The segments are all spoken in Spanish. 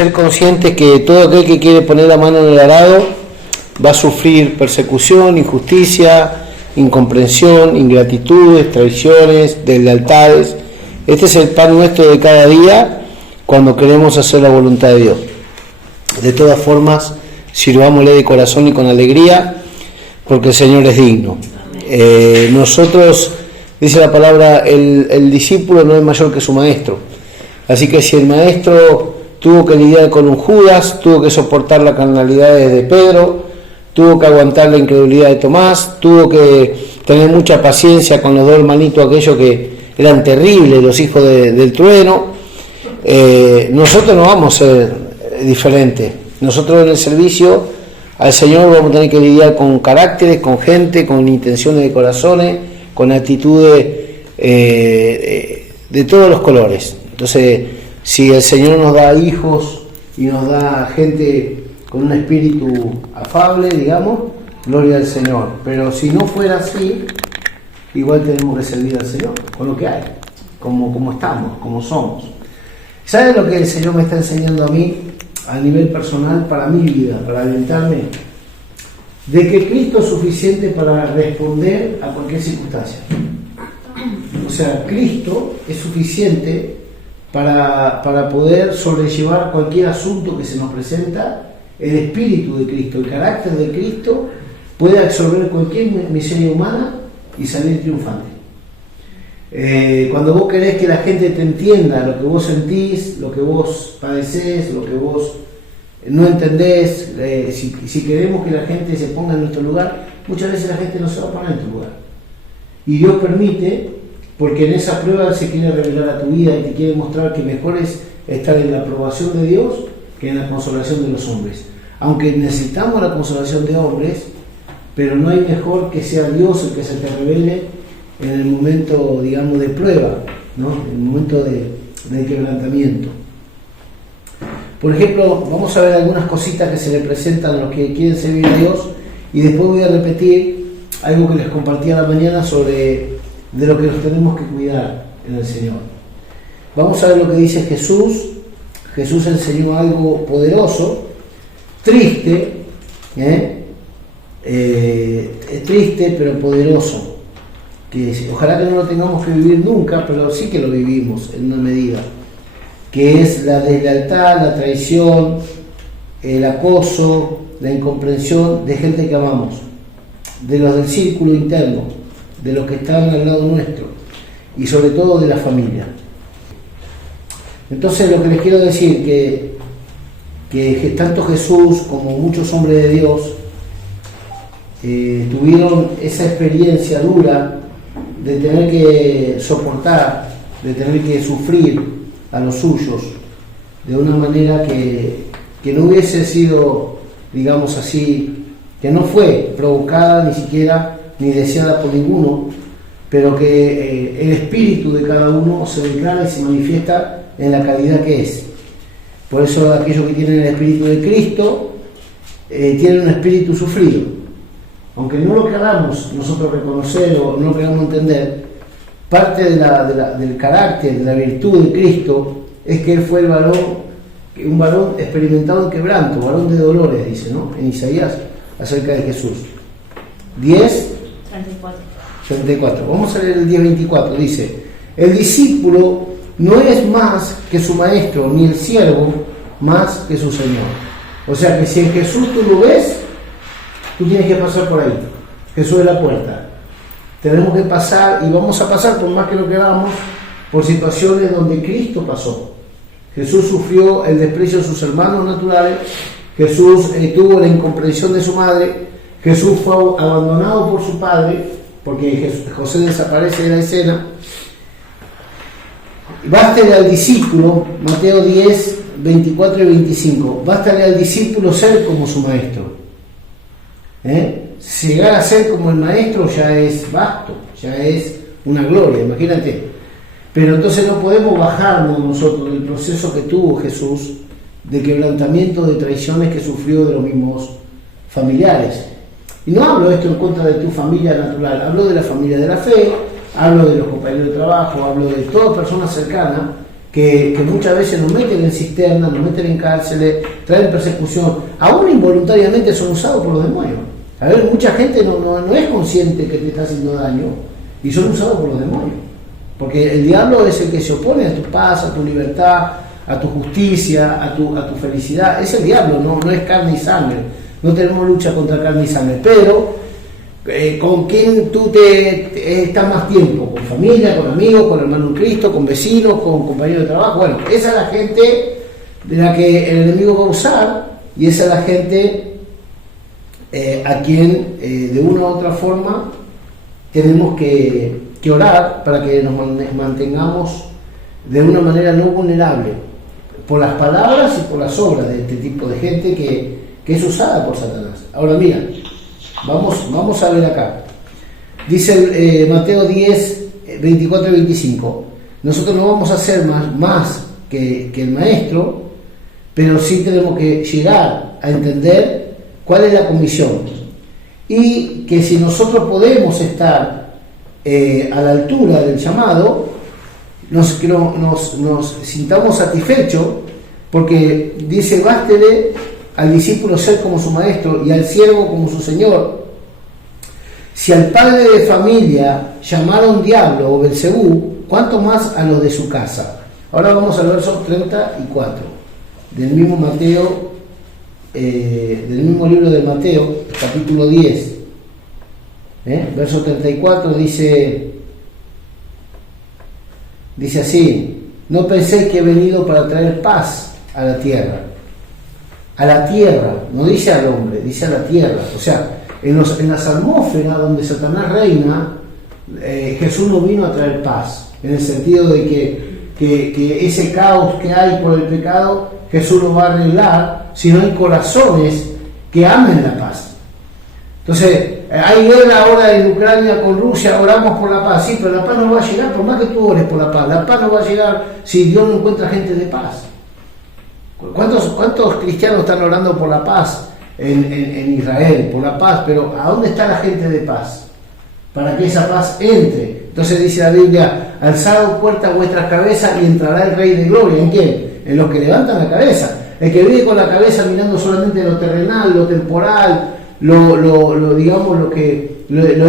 ser conscientes que todo aquel que quiere poner la mano en el arado va a sufrir persecución, injusticia, incomprensión, ingratitudes, traiciones, deslealtades. Este es el pan nuestro de cada día cuando queremos hacer la voluntad de Dios. De todas formas, sirvámosle de corazón y con alegría, porque el Señor es digno. Nosotros, dice la palabra, el discípulo no es mayor que su maestro. Así que si el maestro tuvo que lidiar con un Judas, tuvo que soportar las carnalidades de Pedro, tuvo que aguantar la incredulidad de Tomás, tuvo que tener mucha paciencia con los dos hermanitos aquellos que eran terribles, los hijos del trueno, nosotros no vamos a ser diferentes. Nosotros en el servicio al Señor vamos a tener que lidiar con caracteres, con gente, con intenciones de corazones, con actitudes de todos los colores. Entonces, si el Señor nos da hijos y nos da gente con un espíritu afable, digamos, gloria al Señor. Pero si no fuera así, igual tenemos que servir al Señor, con lo que hay, como estamos, como somos. ¿Saben lo que el Señor me está enseñando a mí, a nivel personal, para mi vida, para alentarme? De que Cristo es suficiente para responder a cualquier circunstancia. O sea, Cristo es suficiente para poder sobrellevar cualquier asunto que se nos presenta. El Espíritu de Cristo, el carácter de Cristo puede absorber cualquier miseria humana y salir triunfante. Cuando vos querés que la gente te entienda lo que vos sentís, lo que vos padecés, lo que vos no entendés, si queremos que la gente se ponga en nuestro lugar, muchas veces la gente no se va a poner en tu lugar. Y Dios permite, porque en esa prueba se quiere revelar a tu vida y te quiere mostrar que mejor es estar en la aprobación de Dios que en la consolación de los hombres. Aunque necesitamos la consolación de hombres, pero no hay mejor que sea Dios el que se te revele en el momento, digamos, de prueba, ¿no? En el momento de quebrantamiento. Por ejemplo, vamos a ver algunas cositas que se le presentan a los que quieren servir a Dios, y después voy a repetir algo que les compartí a la mañana sobre de lo que nos tenemos que cuidar en el Señor. Vamos a ver lo que dice Jesús. Jesús enseñó algo poderoso, triste, triste pero poderoso, que ojalá que no lo tengamos que vivir nunca, pero sí que lo vivimos en una medida, que es la deslealtad, la traición, el acoso, la incomprensión de gente que amamos, de los del círculo interno, de los que están al lado nuestro y sobre todo de la familia. Entonces lo que les quiero decir que tanto Jesús como muchos hombres de Dios tuvieron esa experiencia dura de tener que soportar, de tener que sufrir a los suyos de una manera que no hubiese sido, digamos así, que no fue provocada ni siquiera ni deseada por ninguno, pero que el espíritu de cada uno se declara y se manifiesta en la calidad que es. Por eso aquellos que tienen el espíritu de Cristo tienen un espíritu sufrido. Aunque no lo queramos nosotros reconocer o no lo queramos entender, parte del carácter, de la virtud de Cristo es que Él fue un varón experimentado en quebranto, varón de dolores, dice, ¿no? En Isaías, acerca de Jesús. 10:34. Vamos a leer el 10:24. Dice: el discípulo no es más que su maestro, ni el siervo más que su Señor. O sea que si en Jesús tú lo ves, tú tienes que pasar por ahí. Jesús es la puerta. Tenemos que pasar, y vamos a pasar, por más que lo queramos, por situaciones donde Cristo pasó. Jesús sufrió el desprecio de sus hermanos naturales. Jesús tuvo la incomprensión de su madre. Jesús fue abandonado por su padre, porque José desaparece de la escena. Bástale al discípulo, Mateo 10, 24 y 25, bástale al discípulo ser como su maestro. Llegar a ser como el maestro ya es vasto, ya es una gloria, imagínate. Pero entonces no podemos bajarnos nosotros del proceso que tuvo Jesús de quebrantamiento, de traiciones que sufrió de los mismos familiares. Y no hablo esto en contra de tu familia natural, hablo de la familia de la fe, hablo de los compañeros de trabajo, hablo de toda persona cercana que muchas veces nos meten en cisternas, nos meten en cárceles, traen persecución, aún involuntariamente son usados por los demonios. A ver, mucha gente no es consciente que te está haciendo daño y son usados por los demonios. Porque el diablo es el que se opone a tu paz, a tu libertad, a tu justicia, a tu felicidad. Es el diablo, no es carne y sangre. No tenemos lucha contra carne y sangre. Pero, ¿con quién tú estás más tiempo? ¿Con familia, con amigos, con hermanos en Cristo, con vecinos, con compañeros de trabajo? Bueno, esa es la gente de la que el enemigo va a usar, y esa es la gente a quien de una u otra forma tenemos que orar para que nos mantengamos de una manera no vulnerable por las palabras y por las obras de este tipo de gente que es usada por Satanás. Ahora mira, vamos a ver acá. Dice Mateo 10, 24 y 25. Nosotros no vamos a ser más que el maestro, pero sí tenemos que llegar a entender cuál es la comisión. Y que si nosotros podemos estar a la altura del llamado, nos sintamos satisfechos, porque dice: bástele al discípulo ser como su maestro y al siervo como su señor. Si al padre de familia llamaron diablo o Belcebú, ¿cuánto más a los de su casa? Ahora vamos al verso 34 del mismo Mateo, del mismo libro de Mateo, capítulo 10. Verso 34 dice así: no penséis que he venido para traer paz a la tierra. A la tierra, no dice al hombre, dice a la tierra. O sea, en las atmósferas donde Satanás reina, Jesús no vino a traer paz, en el sentido de que ese caos que hay por el pecado, Jesús lo va a arreglar, sino en corazones que amen la paz. Entonces, hay guerra ahora en Ucrania con Rusia, oramos por la paz, sí, pero la paz no va a llegar por más que tú ores por la paz no va a llegar si Dios no encuentra gente de paz. ¿Cuántos cristianos están orando por la paz en Israel, por la paz? Pero ¿a dónde está la gente de paz? Para que esa paz entre. Entonces dice la Biblia: alzad puertas vuestras cabezas y entrará el Rey de Gloria. ¿En quién? En los que levantan la cabeza. El que vive con la cabeza mirando solamente lo terrenal, lo temporal, lo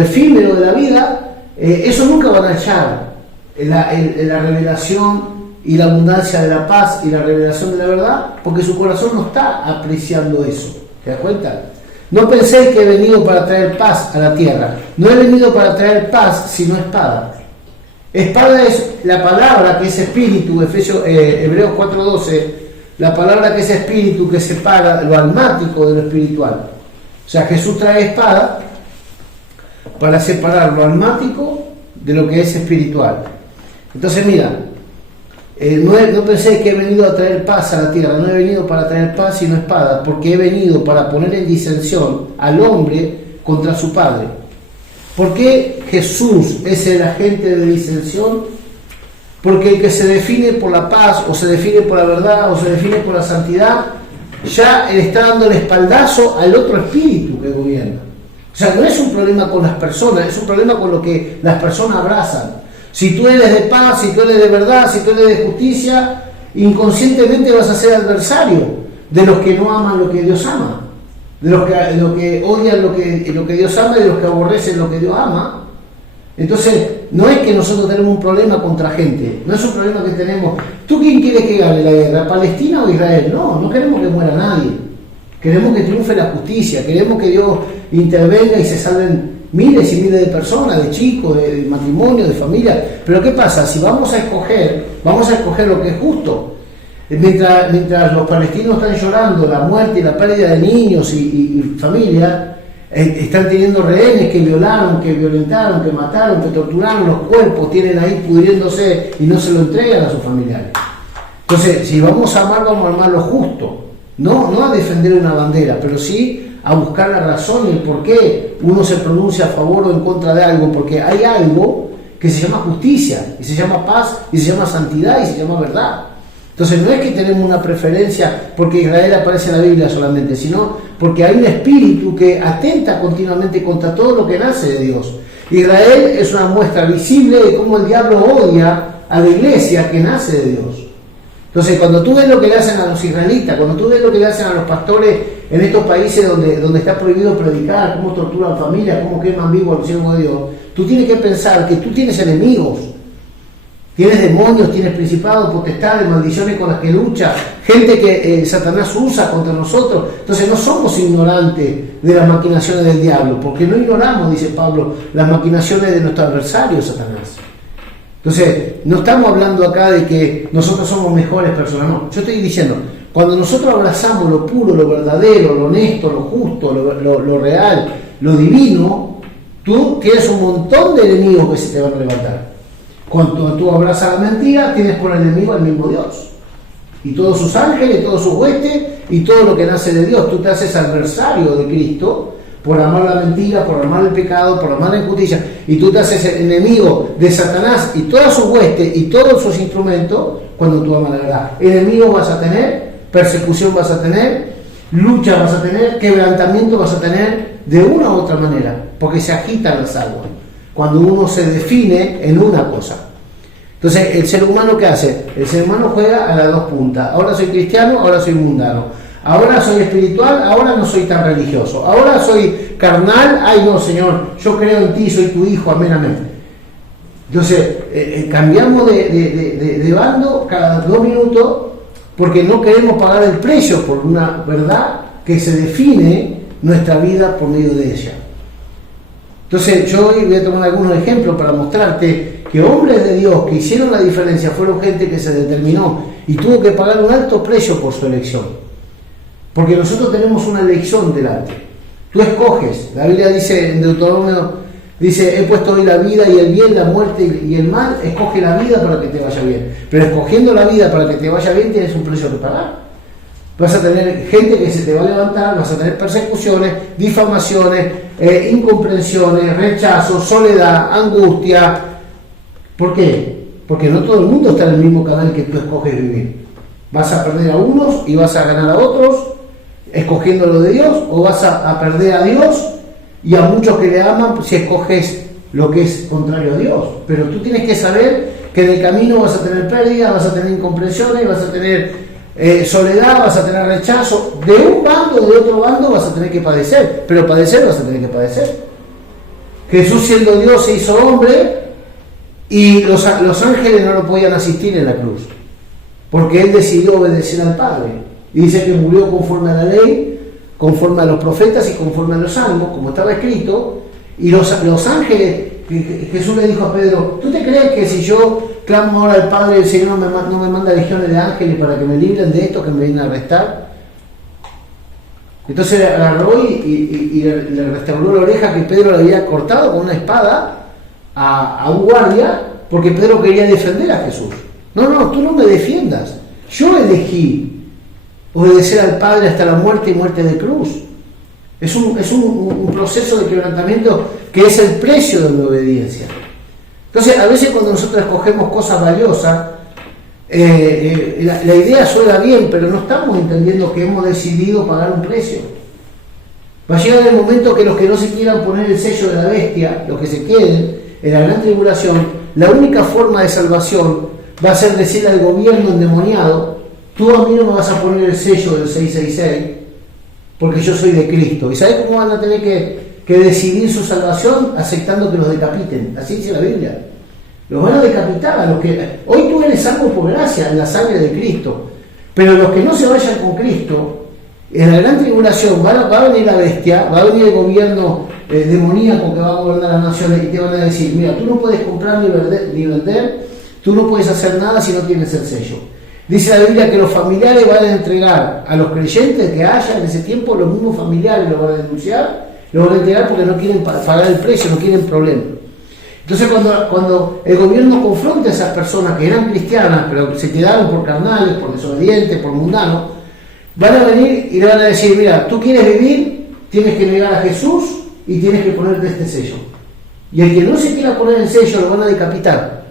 efímero de la vida, eso nunca van a hallar la revelación y la abundancia de la paz y la revelación de la verdad, porque su corazón no está apreciando eso. ¿Te das cuenta? No penséis que he venido para traer paz a la tierra. No he venido para traer paz, sino espada. Espada es la palabra que es espíritu, Hebreos 4:12, la palabra que es espíritu, que separa lo almático de lo espiritual. O sea, Jesús trae espada para separar lo almático de lo que es espiritual. Entonces mira, no penséis que he venido a traer paz a la tierra. No he venido para traer paz sino espada, porque he venido para poner en disensión al hombre contra su padre. ¿Por qué Jesús es el agente de disensión? Porque el que se define por la paz, o se define por la verdad, o se define por la santidad, ya él está dando el espaldazo al otro espíritu que gobierna. O sea, no es un problema con las personas, es un problema con lo que las personas abrazan. Si tú eres de paz, si tú eres de verdad, si tú eres de justicia, inconscientemente vas a ser adversario de los que no aman lo que Dios ama, de los que odian lo que Dios ama y de los que aborrecen lo que Dios ama. Entonces, no es que nosotros tenemos un problema contra gente, no es un problema que tenemos. ¿Tú quién quieres que gane la guerra? ¿Palestina o Israel? No queremos que muera nadie. Queremos que triunfe la justicia, queremos que Dios intervenga y se salven miles y miles de personas, de chicos, de matrimonio, de familia. Pero ¿qué pasa? Si vamos a escoger lo que es justo. Mientras los palestinos están llorando la muerte y la pérdida de niños y familias, están teniendo rehenes que violaron, que violentaron, que mataron, que torturaron, los cuerpos tienen ahí pudriéndose y no se lo entregan a sus familiares. Entonces, si vamos a amar lo justo, no a defender una bandera, pero sí a buscar la razón y el por qué uno se pronuncia a favor o en contra de algo, porque hay algo que se llama justicia, y se llama paz, y se llama santidad, y se llama verdad. Entonces no es que tenemos una preferencia porque Israel aparece en la Biblia solamente, sino porque hay un espíritu que atenta continuamente contra todo lo que nace de Dios. Israel es una muestra visible de cómo el diablo odia a la iglesia que nace de Dios. Entonces, cuando tú ves lo que le hacen a los israelitas, cuando tú ves lo que le hacen a los pastores en estos países donde está prohibido predicar, cómo torturan familias, cómo queman vivos a los siervos de Dios, tú tienes que pensar que tú tienes enemigos, tienes demonios, tienes principados, potestades, maldiciones con las que lucha, gente que Satanás usa contra nosotros. Entonces no somos ignorantes de las maquinaciones del diablo, porque no ignoramos, dice Pablo, las maquinaciones de nuestro adversario Satanás. Entonces, no estamos hablando acá de que nosotros somos mejores personas, no. Yo estoy diciendo, cuando nosotros abrazamos lo puro, lo verdadero, lo honesto, lo justo, lo real, lo divino, tú tienes un montón de enemigos que se te van a levantar. Cuando tú abrazas la mentira, tienes por enemigo al mismo Dios. Y todos sus ángeles, todos sus huestes, y todo lo que nace de Dios. Tú te haces adversario de Cristo por amar la mentira, por amar el pecado, por amar la injusticia, y tú te haces enemigo de Satanás y todas sus huestes y todos sus instrumentos cuando tú amas la verdad. Enemigos vas a tener, persecución vas a tener, lucha vas a tener, quebrantamiento vas a tener de una u otra manera, porque se agitan las aguas cuando uno se define en una cosa. Entonces, el ser humano, ¿qué hace? El ser humano juega a las dos puntas. Ahora soy cristiano, ahora soy mundano. Ahora soy espiritual, ahora no soy tan religioso. Ahora soy carnal, ay no, Señor, yo creo en ti, soy tu hijo, amén, amén. Entonces, cambiamos de bando cada 2 minutos porque no queremos pagar el precio por una verdad que se define nuestra vida por medio de ella. Entonces, yo hoy voy a tomar algunos ejemplos para mostrarte que hombres de Dios que hicieron la diferencia fueron gente que se determinó y tuvo que pagar un alto precio por su elección. Porque nosotros tenemos una elección delante. Tú escoges. La Biblia dice en Deuteronomio, dice, he puesto hoy la vida y el bien, la muerte y el mal. Escoge la vida para que te vaya bien. Pero escogiendo la vida para que te vaya bien tienes un precio que pagar. Vas a tener gente que se te va a levantar, vas a tener persecuciones, difamaciones, incomprensiones, rechazos, soledad, angustia. ¿Por qué? Porque no todo el mundo está en el mismo canal que tú escoges vivir. Vas a perder a unos y vas a ganar a otros, escogiendo lo de Dios, o vas a perder a Dios y a muchos que le aman si escoges lo que es contrario a Dios. Pero tú tienes que saber que en el camino vas a tener pérdidas, vas a tener incomprensiones, vas a tener soledad, vas a tener rechazo. De un bando o de otro bando vas a tener que padecer, pero padecer vas a tener que padecer. Jesús, siendo Dios, se hizo hombre y los ángeles no lo podían asistir en la cruz, porque Él decidió obedecer al Padre. Y dice que murió conforme a la ley, conforme a los profetas y conforme a los salmos, como estaba escrito. Y los ángeles, Jesús le dijo a Pedro, ¿tú te crees que si yo clamo ahora al Padre, el Señor no me manda legiones de ángeles para que me libren de esto que me vienen a arrestar? Entonces agarró y le restauró la oreja que Pedro le había cortado con una espada a un guardia, porque Pedro quería defender a Jesús. No, tú no me defiendas. Yo elegí obedecer al Padre hasta la muerte y muerte de cruz. Es un proceso de quebrantamiento que es el precio de la obediencia. Entonces, a veces cuando nosotros escogemos cosas valiosas, la idea suena bien, pero no estamos entendiendo que hemos decidido pagar un precio. Va a llegar el momento que los que no se quieran poner el sello de la bestia, los que se queden en la gran tribulación, la única forma de salvación va a ser decirle al gobierno endemoniado, tú a mí no me vas a poner el sello del 666 porque yo soy de Cristo. ¿Y sabes cómo van a tener que decidir su salvación? Aceptando que los decapiten. Así dice la Biblia. Los van a decapitar a los que... Hoy tú eres salvo por gracia en la sangre de Cristo, pero los que no se vayan con Cristo, en la gran tribulación va a venir la bestia, va a venir el gobierno demoníaco que va a gobernar las naciones y te van a decir, mira, tú no puedes comprar ni vender, tú no puedes hacer nada si no tienes el sello. Dice la Biblia que los familiares van a entregar a los creyentes que haya en ese tiempo, los mismos familiares los van a denunciar, los van a entregar porque no quieren pagar el precio, no quieren problema. Entonces cuando el gobierno confronte a esas personas que eran cristianas, pero se quedaron por carnales, por desobedientes, por mundanos, van a venir y le van a decir, mira, tú quieres vivir, tienes que negar a Jesús y tienes que ponerte este sello. Y el que no se quiera poner el sello lo van a decapitar.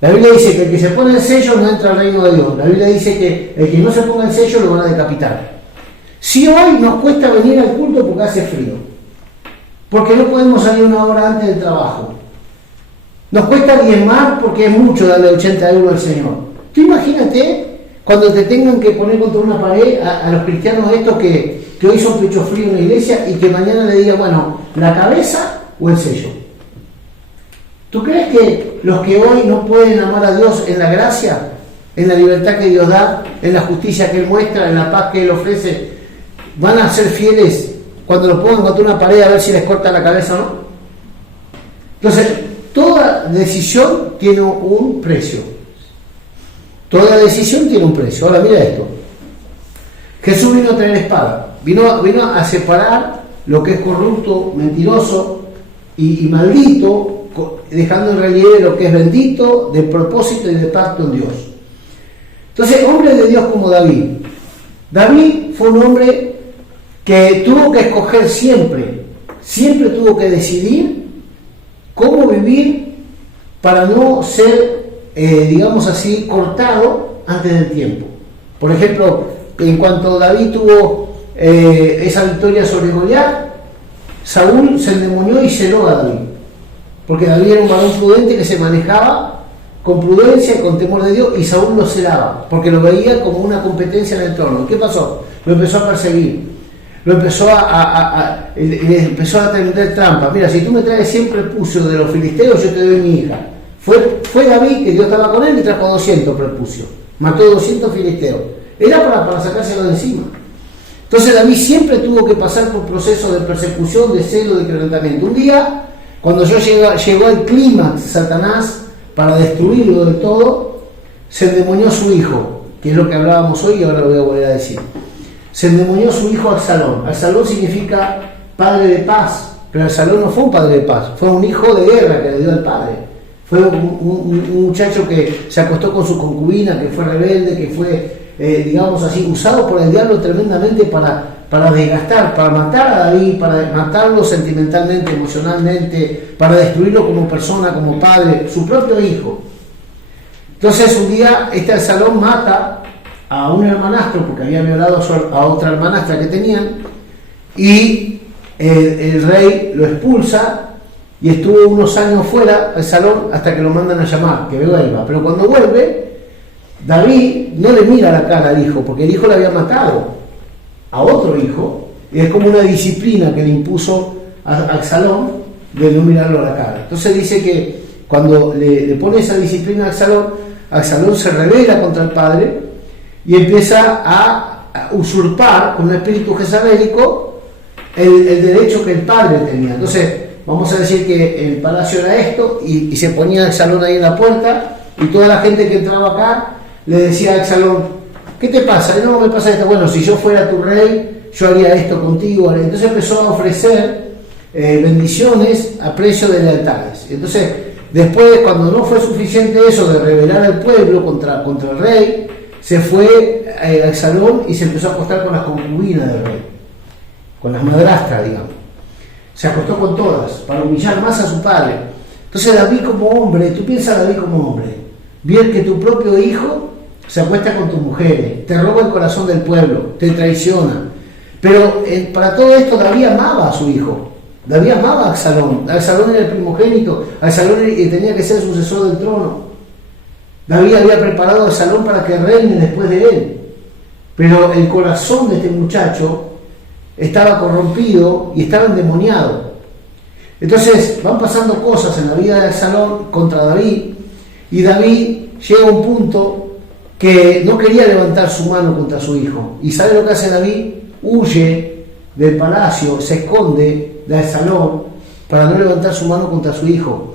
La Biblia dice que el que se pone el sello no entra al reino de Dios. La Biblia dice que el que no se ponga el sello lo van a decapitar. Si hoy nos cuesta venir al culto porque hace frío, porque no podemos salir una hora antes del trabajo, nos cuesta diezmar porque es mucho darle 80 euros al Señor. Tú imagínate cuando te tengan que poner contra una pared a los cristianos estos que hoy son pecho frío en la iglesia y que mañana le diga, bueno, la cabeza o el sello? ¿Tú crees que los que hoy no pueden amar a Dios en la gracia, en la libertad que Dios da, en la justicia que Él muestra, en la paz que Él ofrece, van a ser fieles cuando lo pongan contra una pared a ver si les corta la cabeza o no? Entonces, toda decisión tiene un precio. Toda decisión tiene un precio. Ahora mira esto. Jesús vino a traer espada. Vino a separar lo que es corrupto, mentiroso y maldito, dejando en relieve lo que es bendito, de propósito y de pacto en Dios. Entonces, hombre de Dios como David. David fue un hombre que tuvo que escoger siempre tuvo que decidir cómo vivir para no ser, digamos así, cortado antes del tiempo. Por ejemplo, en cuanto David tuvo esa victoria sobre Goliat, Saúl se endemonió y celó a David, porque David era un varón prudente que se manejaba con prudencia y con temor de Dios, y Saúl lo celaba, porque lo veía como una competencia en el trono. ¿Qué pasó? Lo empezó a perseguir, lo empezó empezó a tender trampa. Mira, si tú me traes 100 prepucios de los filisteos, yo te doy mi hija. Fue David, que Dios estaba con él, y trajo 200 prepucios, mató 200 filisteos. Era para sacárselo de encima. Entonces David siempre tuvo que pasar por procesos de persecución, de celo, de quebrantamiento. Un día, cuando llegó al clímax Satanás para destruirlo de todo, se endemonió su hijo, que es lo que hablábamos hoy y ahora lo voy a volver a decir. Se endemonió su hijo Absalón. Absalón significa padre de paz, pero Absalón no fue un padre de paz, fue un hijo de guerra que le dio al padre. Fue un muchacho que se acostó con su concubina, que fue rebelde, que fue, digamos así, usado por el diablo tremendamente para desgastar, para matar a David, para matarlo sentimentalmente, emocionalmente, para destruirlo como persona, como padre, su propio hijo. Entonces un día este Absalón mata a un hermanastro, porque había violado a otra hermanastra que tenían, y el rey lo expulsa y estuvo unos años fuera del salón hasta que lo mandan a llamar, que vuelva. Pero cuando vuelve, David no le mira la cara al hijo, porque el hijo le había matado a otro hijo, y es como una disciplina que le impuso a Absalón de no mirarlo a la cara. Entonces dice que cuando le pone esa disciplina a Absalón se rebela contra el padre y empieza a usurpar con un espíritu jezabélico el derecho que el padre tenía. Entonces vamos a decir que el palacio era esto, y se ponía Absalón ahí en la puerta, y toda la gente que entraba acá le decía a Absalón: ¿qué te pasa? No, me pasa esto. Bueno, si yo fuera tu rey, yo haría esto contigo. Entonces empezó a ofrecer bendiciones a precio de lealtades. Entonces, después, cuando no fue suficiente eso de rebelar al pueblo contra el rey, se fue a Absalón y se empezó a acostar con las concubinas del rey, con las madrastras, digamos. Se acostó con todas para humillar más a su padre. Entonces David como hombre, tú piensas a David como hombre, ver que tu propio hijo se acuesta con tus mujeres, te roba el corazón del pueblo, te traiciona. Pero para todo esto David amaba a su hijo, David amaba a Absalón. Absalón era el primogénito, Absalón tenía que ser el sucesor del trono. David había preparado a Absalón para que reine después de él. Pero el corazón de este muchacho estaba corrompido y estaba endemoniado. Entonces van pasando cosas en la vida de Absalón contra David, y David llega a un punto que no quería levantar su mano contra su hijo. ¿Y sabe lo que hace David? Huye del palacio, se esconde de Absalón para no levantar su mano contra su hijo.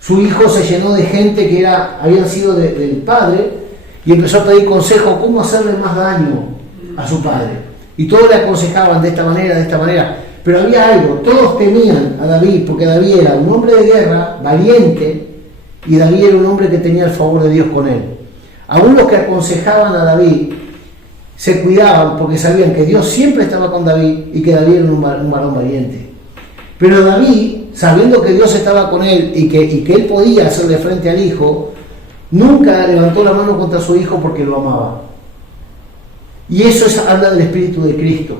Su hijo se llenó de gente que habían sido del padre, y empezó a pedir consejo cómo hacerle más daño a su padre. Y todos le aconsejaban de esta manera. Pero había algo, todos temían a David, porque David era un hombre de guerra, valiente, y David era un hombre que tenía el favor de Dios con él. Aún los que aconsejaban a David se cuidaban, porque sabían que Dios siempre estaba con David y que David era un varón valiente. Pero David, sabiendo que Dios estaba con él y que él podía hacerle frente al hijo, nunca levantó la mano contra su hijo porque lo amaba. Y eso habla del Espíritu de Cristo.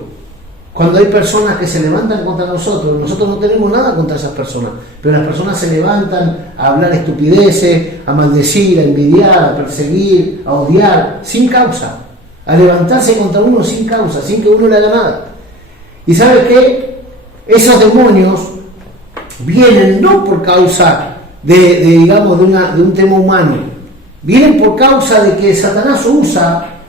Cuando hay personas que se levantan contra nosotros no tenemos nada contra esas personas, pero las personas se levantan a hablar estupideces, a maldecir, a envidiar, a perseguir, a odiar, sin causa, a levantarse contra uno sin causa, sin que uno le haga nada. ¿Y sabes qué? Esos demonios vienen no por causa de un tema humano, vienen por causa de que Satanás usa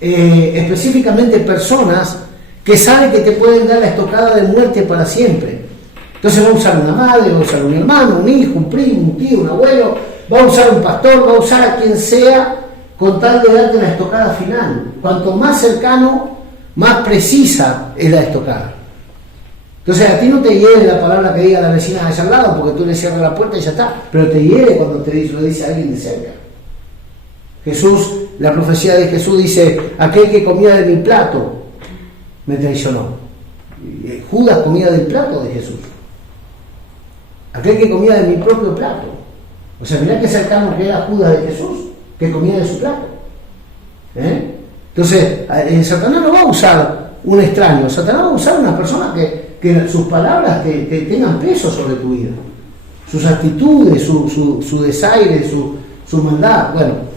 específicamente personas que sabe que te pueden dar la estocada de muerte para siempre. Entonces va a usar una madre, va a usar un hermano, un hijo, un primo, un tío, un abuelo, va a usar un pastor, va a usar a quien sea con tal de darte la estocada final. Cuanto más cercano, más precisa es la estocada. Entonces a ti no te hiere la palabra que diga la vecina de allá al lado porque tú le cierras la puerta y ya está, pero te hiere cuando lo dice alguien de cerca. Jesús, la profecía de Jesús dice, aquel que comía de mi plato me traicionó. Judas comía del plato de Jesús. Aquel que comía de mi propio plato. O sea, mirá qué cercano que era Judas de Jesús, que comía de su plato. Entonces, Satanás no va a usar un extraño, Satanás va a usar una persona que sus palabras te tengan peso sobre tu vida. Sus actitudes, su desaire, su maldad. Bueno,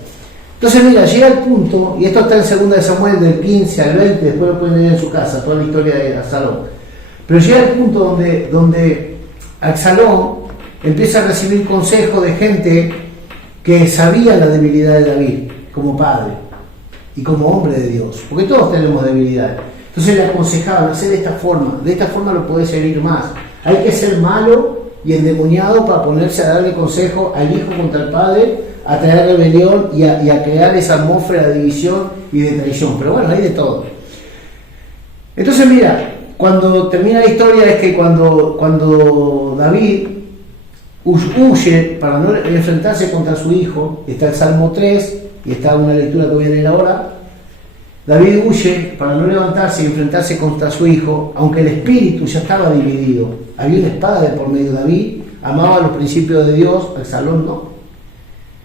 entonces mira, llega el punto, y esto está en 2 Samuel del 15 al 20, después lo pueden leer en su casa, toda la historia de Absalón. Pero llega el punto donde Absalón empieza a recibir consejo de gente que sabía la debilidad de David como padre y como hombre de Dios, porque todos tenemos debilidades. Entonces le aconsejaban hacer de esta forma lo podés herir más. Hay que ser malo y endemoniado para ponerse a darle consejo al hijo contra el padre, a traer rebelión y a crear esa atmósfera de división y de traición. Pero bueno, hay de todo. Entonces mira, cuando termina la historia es que cuando David huye para no enfrentarse contra su hijo, está el Salmo 3 y está una lectura que voy a leer ahora. David huye para no levantarse y enfrentarse contra su hijo, aunque el espíritu ya estaba dividido. Había una espada de por medio. David amaba los principios de Dios, Absalón no.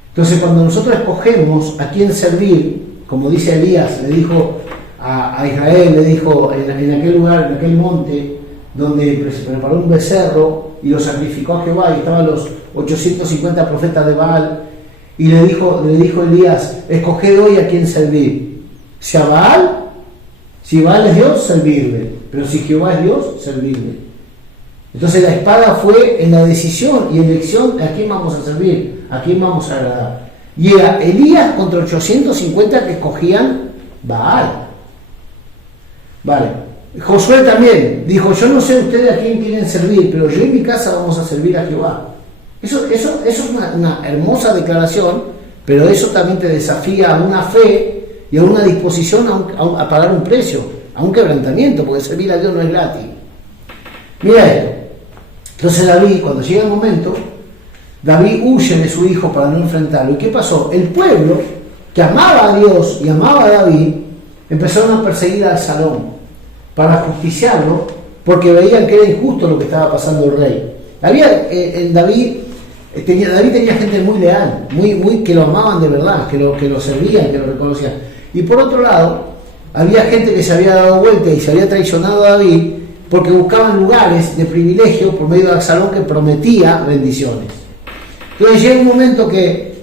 Entonces cuando nosotros escogemos a quién servir, como dice Elías, le dijo a Israel, le dijo en aquel lugar, en aquel monte, donde se preparó un becerro y lo sacrificó a Jehová, y estaban los 850 profetas de Baal, y le dijo Elías, escoged hoy a quién servir. Si a Baal, si Baal es Dios, servirle, pero si Jehová es Dios, servirle. Entonces la espada fue en la decisión y elección a quién vamos a servir, a quién vamos a agradar. Y era Elías contra 850 que escogían Baal. Vale. Josué también dijo, yo no sé ustedes a quién quieren servir, pero yo en mi casa vamos a servir a Jehová. Eso es una hermosa declaración, pero eso también te desafía a una fe y a una disposición a pagar un precio, a un quebrantamiento, porque servir a Dios no es gratis. Mira esto. Entonces David, cuando llega el momento, David huye de su hijo para no enfrentarlo. ¿Y qué pasó? El pueblo, que amaba a Dios y amaba a David, empezaron a perseguir a Absalón para justiciarlo, porque veían que era injusto lo que estaba pasando el rey. David tenía gente muy leal, muy que lo amaban de verdad, que lo servían, que lo reconocían. Y por otro lado, había gente que se había dado vuelta y se había traicionado a David porque buscaban lugares de privilegio por medio de Absalón que prometía bendiciones. Entonces llega un momento que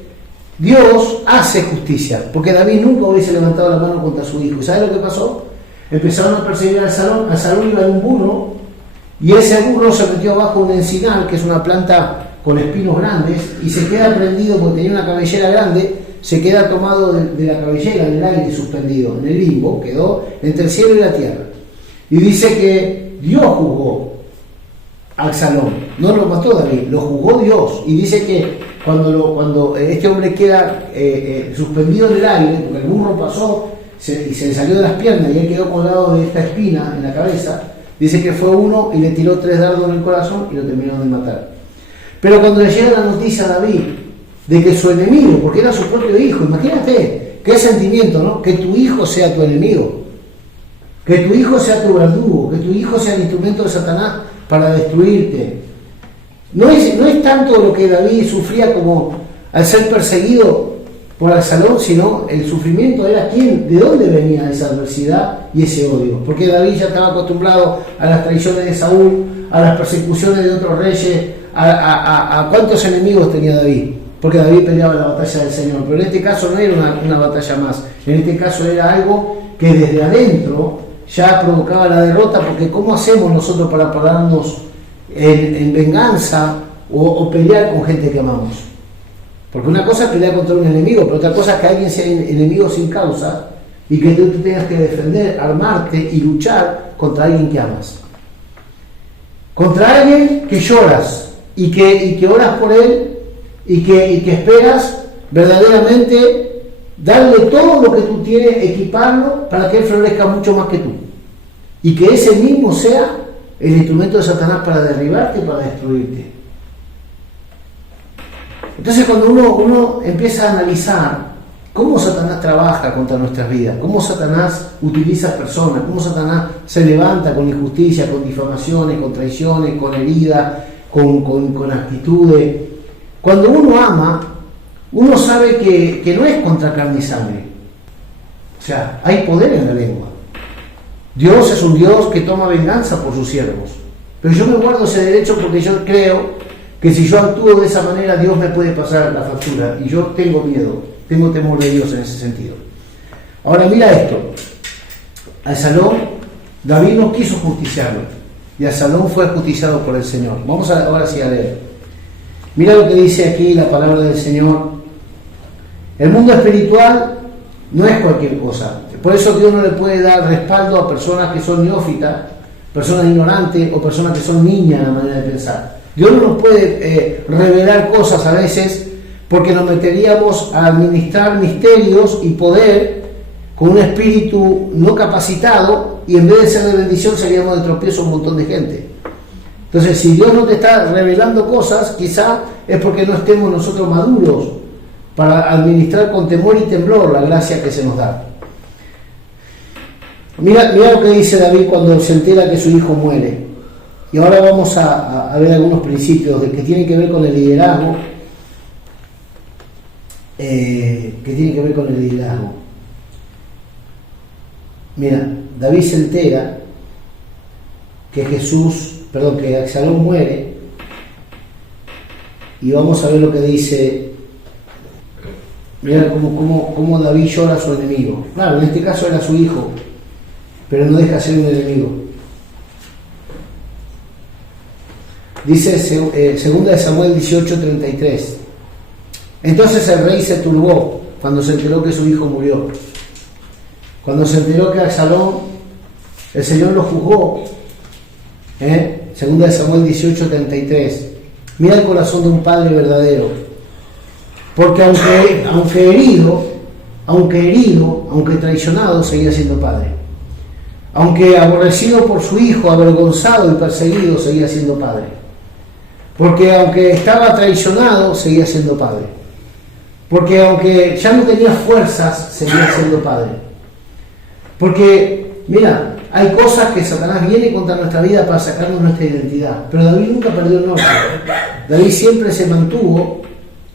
Dios hace justicia, porque David nunca hubiese levantado la mano contra su hijo. ¿Y sabes lo que pasó? Empezaron a perseguir a Absalón. Absalón iba en un burro, y ese burro se metió bajo un encinar, que es una planta con espinos grandes, y se queda prendido porque tenía una cabellera grande, se queda tomado de la cabellera en el aire, suspendido, en el limbo, quedó entre el cielo y la tierra. Y dice que Dios juzgó a Absalón, no lo mató David, lo juzgó Dios. Y dice que cuando este hombre queda suspendido en el aire, porque el burro pasó y se le salió de las piernas y él quedó colgado de esta espina en la cabeza, dice que fue uno y le tiró 3 dardos en el corazón y lo terminaron de matar. Pero cuando le llega la noticia a David de que su enemigo, porque era su propio hijo, imagínate qué sentimiento, ¿no? Que tu hijo sea tu enemigo, que tu hijo sea tu verdugo, que tu hijo sea el instrumento de Satanás para destruirte. No es tanto lo que David sufría como al ser perseguido, por Absalón, sino el sufrimiento era de dónde venía esa adversidad y ese odio. Porque David ya estaba acostumbrado a las traiciones de Saúl, a las persecuciones de otros reyes, a cuántos enemigos tenía David. Porque David peleaba la batalla del Señor. Pero en este caso no era una batalla más. En este caso era algo que desde adentro ya provocaba la derrota, porque ¿cómo hacemos nosotros para pararnos en venganza o pelear con gente que amamos? Porque una cosa es pelear contra un enemigo, pero otra cosa es que alguien sea enemigo sin causa y que tú tengas que defender, armarte y luchar contra alguien que amas. Contra alguien que lloras y que oras por él y que esperas verdaderamente darle todo lo que tú tienes, equiparlo para que él florezca mucho más que tú. Y que ese mismo sea el instrumento de Satanás para derribarte y para destruirte. Entonces cuando uno empieza a analizar cómo Satanás trabaja contra nuestras vidas, cómo Satanás utiliza personas, cómo Satanás se levanta con injusticia, con difamaciones, con traiciones, con heridas, con actitudes. Cuando uno ama, uno sabe que no es contra carne y sangre. O sea, hay poder en la lengua. Dios es un Dios que toma venganza por sus siervos. Pero yo me guardo ese derecho porque yo creo que si yo actúo de esa manera, Dios me puede pasar la factura. Y yo tengo miedo, tengo temor de Dios en ese sentido. Ahora mira esto. Absalón, David no quiso justiciarlo. Y Absalón fue justiciado por el Señor. Vamos ahora sí a leer. Mira lo que dice aquí la palabra del Señor. El mundo espiritual no es cualquier cosa. Por eso Dios no le puede dar respaldo a personas que son neófitas, personas ignorantes o personas que son niñas en la manera de pensar. Dios no nos puede revelar cosas a veces porque nos meteríamos a administrar misterios y poder con un espíritu no capacitado y en vez de ser de bendición seríamos de tropiezo a un montón de gente. Entonces, si Dios no te está revelando cosas, quizá es porque no estemos nosotros maduros para administrar con temor y temblor la gracia que se nos da. Mira lo que dice David cuando se entera que su hijo muere. Y ahora vamos a ver algunos principios que tienen que ver con el liderazgo. Mira, David se entera que Absalón muere. Y vamos a ver lo que dice. Mira cómo David llora a su enemigo. Claro, en este caso era su hijo, pero no deja de ser un enemigo. Dice 2 Samuel 18:33. Entonces el rey se turbó cuando se enteró que su hijo murió. Cuando se enteró que Absalón, el Señor lo juzgó. 2 Samuel 18:33. Mira el corazón de un padre verdadero. Porque aunque herido, aunque traicionado, seguía siendo padre. Aunque aborrecido por su hijo, avergonzado y perseguido, seguía siendo padre. Porque aunque estaba traicionado, seguía siendo padre. Porque aunque ya no tenía fuerzas, seguía siendo padre. Porque, mira, hay cosas que Satanás viene contra nuestra vida para sacarnos nuestra identidad. Pero David nunca perdió el norte. David siempre se mantuvo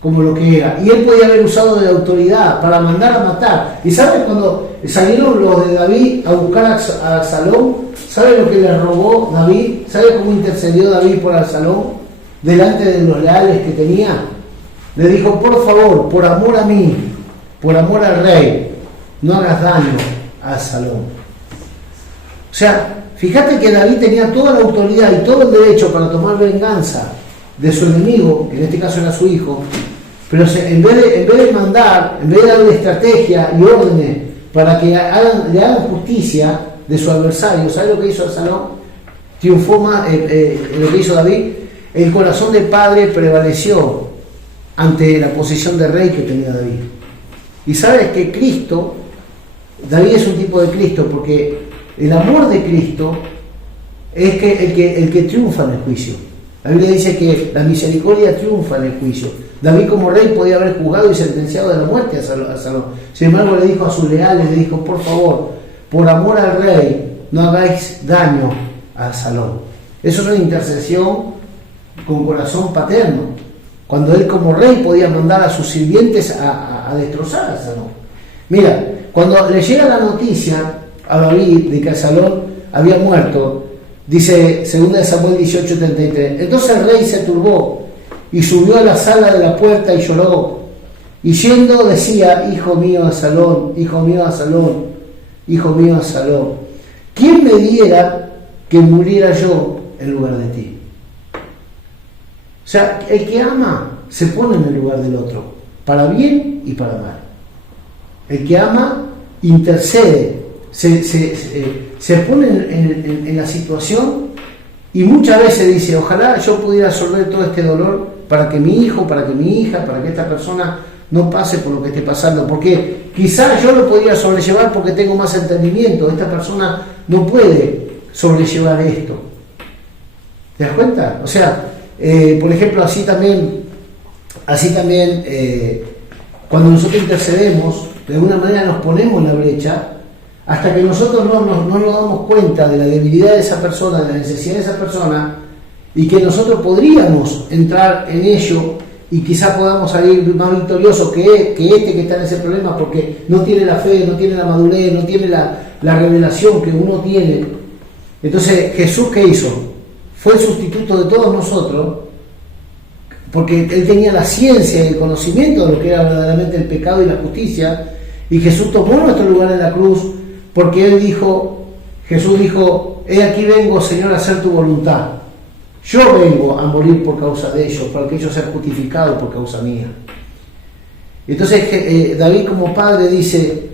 como lo que era. Y él podía haber usado de autoridad para mandar a matar. ¿Y sabes cuando salieron los de David a buscar a Absalón? ¿Sabe lo que le robó David? ¿Sabe cómo intercedió David por Absalón? Delante de los leales que tenía. Le dijo, por favor, por amor a mí, por amor al rey, no hagas daño a Absalón. O sea, fíjate que David tenía toda la autoridad y todo el derecho para tomar venganza de su enemigo, que en este caso era su hijo, pero en vez de mandar, en vez de darle estrategia y órdenes para que le hagan justicia de su adversario, ¿sabe lo que hizo Absalón? Triunfó más lo que hizo David. El corazón del padre prevaleció ante la posición de rey que tenía David. Y sabes que Cristo, David es un tipo de Cristo, porque el amor de Cristo es el que triunfa en el juicio. La Biblia dice que la misericordia triunfa en el juicio. David como rey podía haber juzgado y sentenciado de la muerte a Absalón. Sin embargo le dijo a sus leales, le dijo, por favor, por amor al rey, no hagáis daño a Absalón. Eso es una intercesión con corazón paterno. Cuando él como rey podía mandar a sus sirvientes a a destrozar a Absalón. Mira, cuando le llega la noticia a David de que Absalón había muerto, dice 2 Samuel 18:33, entonces el rey se turbó y subió a la sala de la puerta y lloró, y yendo decía, hijo mío Absalón, hijo mío Absalón, hijo mío Absalón, ¿quién me diera que muriera yo en lugar de ti? O sea, el que ama se pone en el lugar del otro, para bien y para mal. El que ama intercede, se pone en la situación, y muchas veces dice, ojalá yo pudiera absorber todo este dolor para que mi hijo, para que mi hija, para que esta persona no pase por lo que esté pasando, porque quizás yo lo podría sobrellevar porque tengo más entendimiento, esta persona no puede sobrellevar esto. ¿Te das cuenta? O sea, por ejemplo, así también cuando nosotros intercedemos, de alguna manera nos ponemos en la brecha, hasta que nosotros no nos damos cuenta de la debilidad de esa persona, de la necesidad de esa persona, y que nosotros podríamos entrar en ello y quizás podamos salir más victoriosos que que está en ese problema, porque no tiene la fe, no tiene la madurez, no tiene la revelación que uno tiene. Entonces, Jesús, ¿qué hizo? Fue el sustituto de todos nosotros, porque Él tenía la ciencia y el conocimiento de lo que era verdaderamente el pecado y la justicia, y Jesús tomó nuestro lugar en la cruz, porque Jesús dijo, he aquí vengo, Señor, a hacer tu voluntad. Yo vengo a morir por causa de ellos, para que ellos sean justificados por causa mía. Entonces David como padre dice,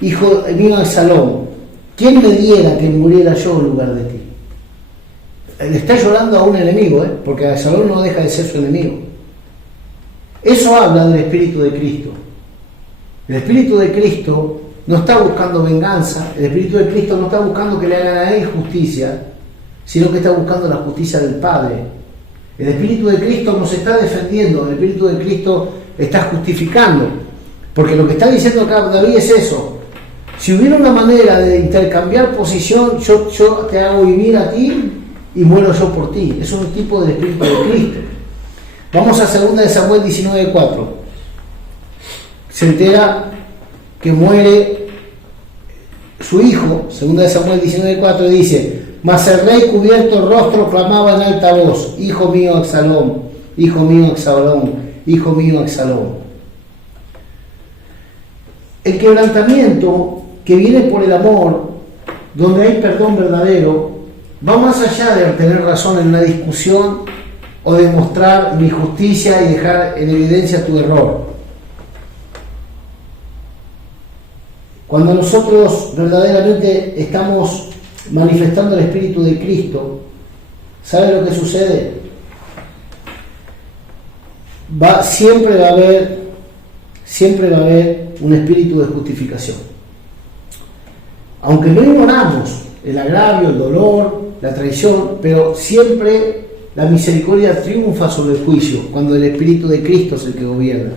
hijo mío Absalón, ¿quién me diera que muriera yo en lugar de ti? Le está llorando a un enemigo, porque Absalón no deja de ser su enemigo. Eso habla del Espíritu de Cristo. El Espíritu de Cristo no está buscando venganza, el Espíritu de Cristo no está buscando que le hagan a él justicia, sino que está buscando la justicia del Padre. El Espíritu de Cristo nos está defendiendo, el Espíritu de Cristo está justificando, porque lo que está diciendo acá David es eso. Si hubiera una manera de intercambiar posición, yo te hago vivir a ti y muero yo por ti. Es un tipo del Espíritu de Cristo. Vamos a 2 Samuel 19:4. Se entera que muere su hijo. 2 Samuel 19:4 dice, mas el rey cubierto el rostro clamaba en alta voz, hijo mío Absalón, hijo mío Absalón, hijo mío Absalón. El quebrantamiento que viene por el amor, donde hay perdón verdadero, va más allá de tener razón en una discusión o demostrar mi justicia y dejar en evidencia tu error. Cuando nosotros verdaderamente estamos manifestando el Espíritu de Cristo, ¿sabe lo que sucede? Siempre va a haber un espíritu de justificación. Aunque no ignoramos el agravio, el dolor, la traición, pero siempre la misericordia triunfa sobre el juicio cuando el Espíritu de Cristo es el que gobierna.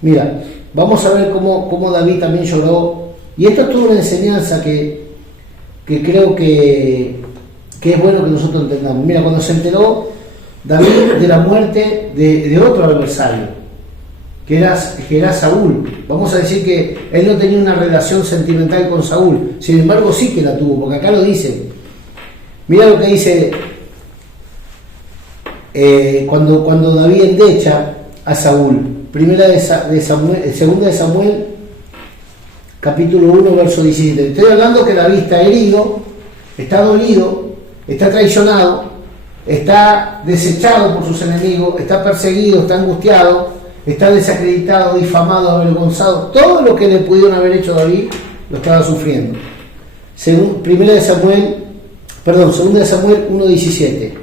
Mira, vamos a ver cómo David también lloró, y esto es toda una enseñanza que creo que es bueno que nosotros entendamos. Mira, cuando se enteró David de la muerte de otro adversario, que era Saúl, vamos a decir que él no tenía una relación sentimental con Saúl, sin embargo sí que la tuvo, porque acá lo dice. Mira lo que dice cuando David endecha a Saúl. Segunda de Samuel, capítulo 1, verso 17. Estoy hablando que David está herido, está dolido, está traicionado, está desechado por sus enemigos, está perseguido, está angustiado, está desacreditado, difamado, avergonzado. Todo lo que le pudieron haber hecho a David lo estaba sufriendo. Segunda de Samuel 1:17.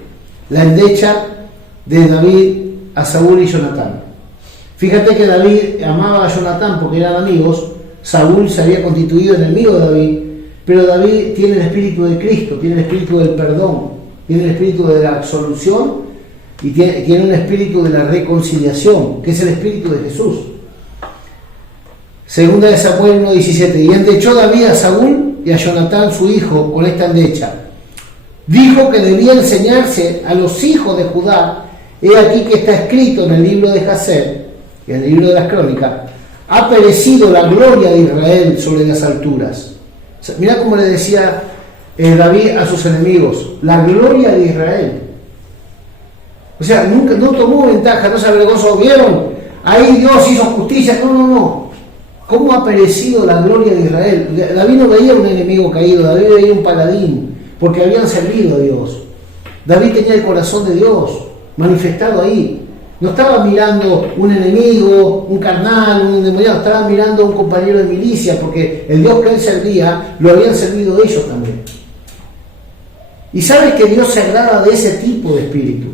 La endecha de David a Saúl y Jonatán. Fíjate que David amaba a Jonatán porque eran amigos. Saúl se había constituido enemigo de David, pero David tiene el Espíritu de Cristo, tiene el Espíritu del perdón, tiene el Espíritu de la absolución y tiene un Espíritu de la reconciliación, que es el Espíritu de Jesús. Segunda de Samuel 1:17. Y endechó David a Saúl y a Jonatán su hijo con esta endecha. Dijo que debía enseñarse a los hijos de Judá. He aquí que está escrito en el libro de Jasén, y en el libro de las Crónicas, ha perecido la gloria de Israel sobre las alturas. O sea, mirá cómo le decía David a sus enemigos, la gloria de Israel. O sea, nunca, no tomó ventaja, no se avergonzó, ¿vieron? Ahí Dios hizo justicia. No. ¿Cómo ha perecido la gloria de Israel? David no veía un enemigo caído, David veía un paladín, porque habían servido a Dios. David tenía el corazón de Dios manifestado ahí. No estaba mirando un enemigo, un carnal, un endemoniado, estaba mirando a un compañero de milicia, porque el Dios que él servía, lo habían servido ellos también. Y sabes que Dios se agrada de ese tipo de espíritu.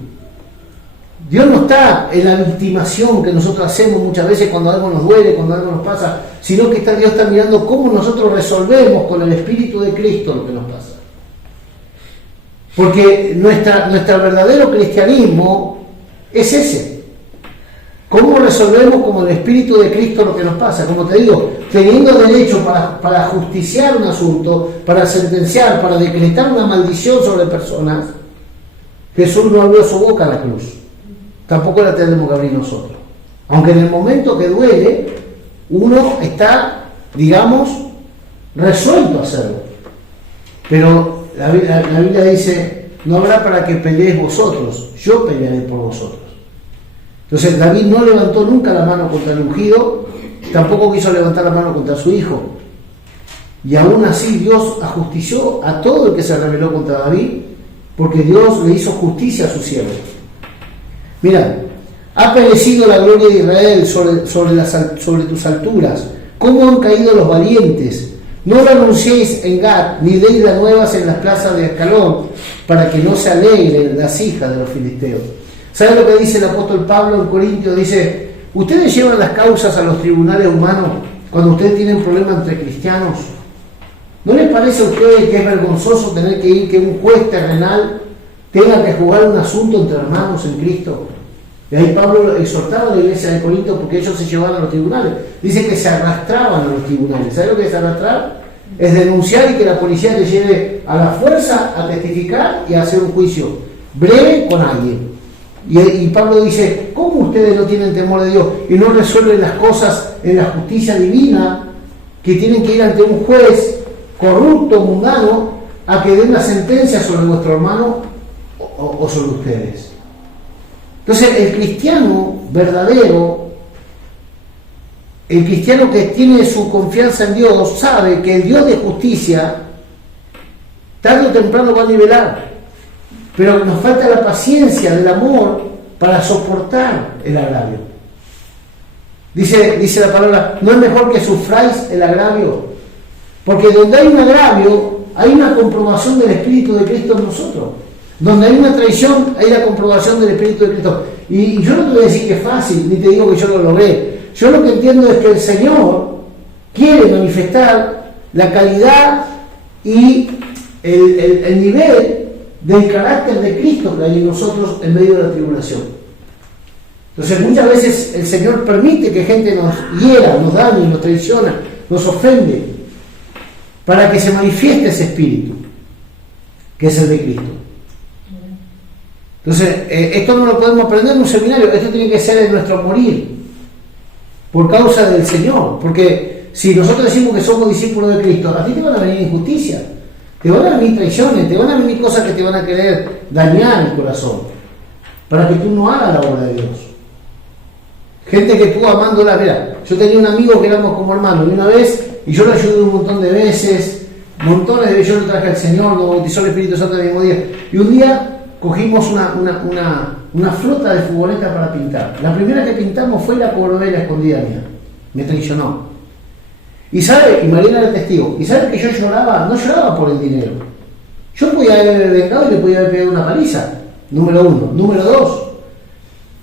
Dios no está en la victimación que nosotros hacemos muchas veces cuando algo nos duele, cuando algo nos pasa, sino que Dios está mirando cómo nosotros resolvemos con el Espíritu de Cristo lo que nos pasa. Porque nuestro verdadero cristianismo es ese. ¿Cómo resolvemos con el Espíritu de Cristo lo que nos pasa? Como te digo, teniendo derecho para justiciar un asunto, para sentenciar, para decretar una maldición sobre personas, Jesús no abrió su boca a la cruz. Tampoco la tenemos que abrir nosotros. Aunque en el momento que duele, uno está, digamos, resuelto a hacerlo. Pero la Biblia dice, no habrá para que peleéis vosotros, yo pelearé por vosotros. Entonces David no levantó nunca la mano contra el ungido, tampoco quiso levantar la mano contra su hijo. Y aún así Dios ajustició a todo el que se rebeló contra David, porque Dios le hizo justicia a su siervo. Mira, ha perecido la gloria de Israel sobre tus alturas. ¿Cómo han caído los valientes? No lo anunciéis en Gat, ni deis las nuevas en las plazas de Ascalón, para que no se alegren las hijas de los filisteos. ¿Sabe lo que dice el apóstol Pablo en Corintios? Dice, ustedes llevan las causas a los tribunales humanos cuando ustedes tienen problemas entre cristianos. ¿No les parece a ustedes que es vergonzoso tener que ir, que un juez terrenal tenga que jugar un asunto entre hermanos en Cristo? Y ahí Pablo exhortaba a la iglesia de Corinto porque ellos se llevaban a los tribunales. Dice que se arrastraban a los tribunales. ¿Sabe lo que es arrastrar? Es denunciar y que la policía te lleve a la fuerza a testificar y a hacer un juicio breve con alguien. Y Pablo dice, ¿cómo ustedes no tienen temor de Dios y no resuelven las cosas en la justicia divina, que tienen que ir ante un juez corrupto, mundano, a que den una sentencia sobre vuestro hermano o sobre ustedes? Entonces el cristiano verdadero, el cristiano que tiene su confianza en Dios, sabe que el Dios de justicia tarde o temprano va a nivelar, pero nos falta la paciencia del amor para soportar el agravio. Dice la palabra, no es mejor que sufráis el agravio, porque donde hay un agravio hay una comprobación del Espíritu de Cristo en nosotros. Donde hay una traición, hay la comprobación del Espíritu de Cristo. Y yo no te voy a decir que es fácil, ni te digo que yo lo logré. Yo lo que entiendo es que el Señor quiere manifestar la calidad y el nivel del carácter de Cristo que hay en nosotros en medio de la tribulación. Entonces muchas veces el Señor permite que gente nos hiera, nos dañe, nos traiciona, nos ofende, para que se manifieste ese Espíritu, que es el de Cristo. Entonces, esto no lo podemos aprender en un seminario, esto tiene que ser en nuestro morir, por causa del Señor, porque si nosotros decimos que somos discípulos de Cristo, a ti te van a venir injusticias, te van a venir traiciones, te van a venir cosas que te van a querer dañar el corazón, para que tú no hagas la obra de Dios. Gente que tú amándola, mira, yo tenía un amigo que éramos como hermanos, y una vez, y yo lo ayudé un montón de veces, montones de veces yo lo traje al Señor, lo bautizó el Espíritu Santo el mismo día, y un día cogimos una flota de furgonetas para pintar. La primera que pintamos fue la Corvela escondida mía. Me traicionó. Y Mariana era testigo. Y sabe que yo lloraba, no lloraba por el dinero. Yo podía haber vengado y le podía haber pegado una paliza. Número 1. Número 2.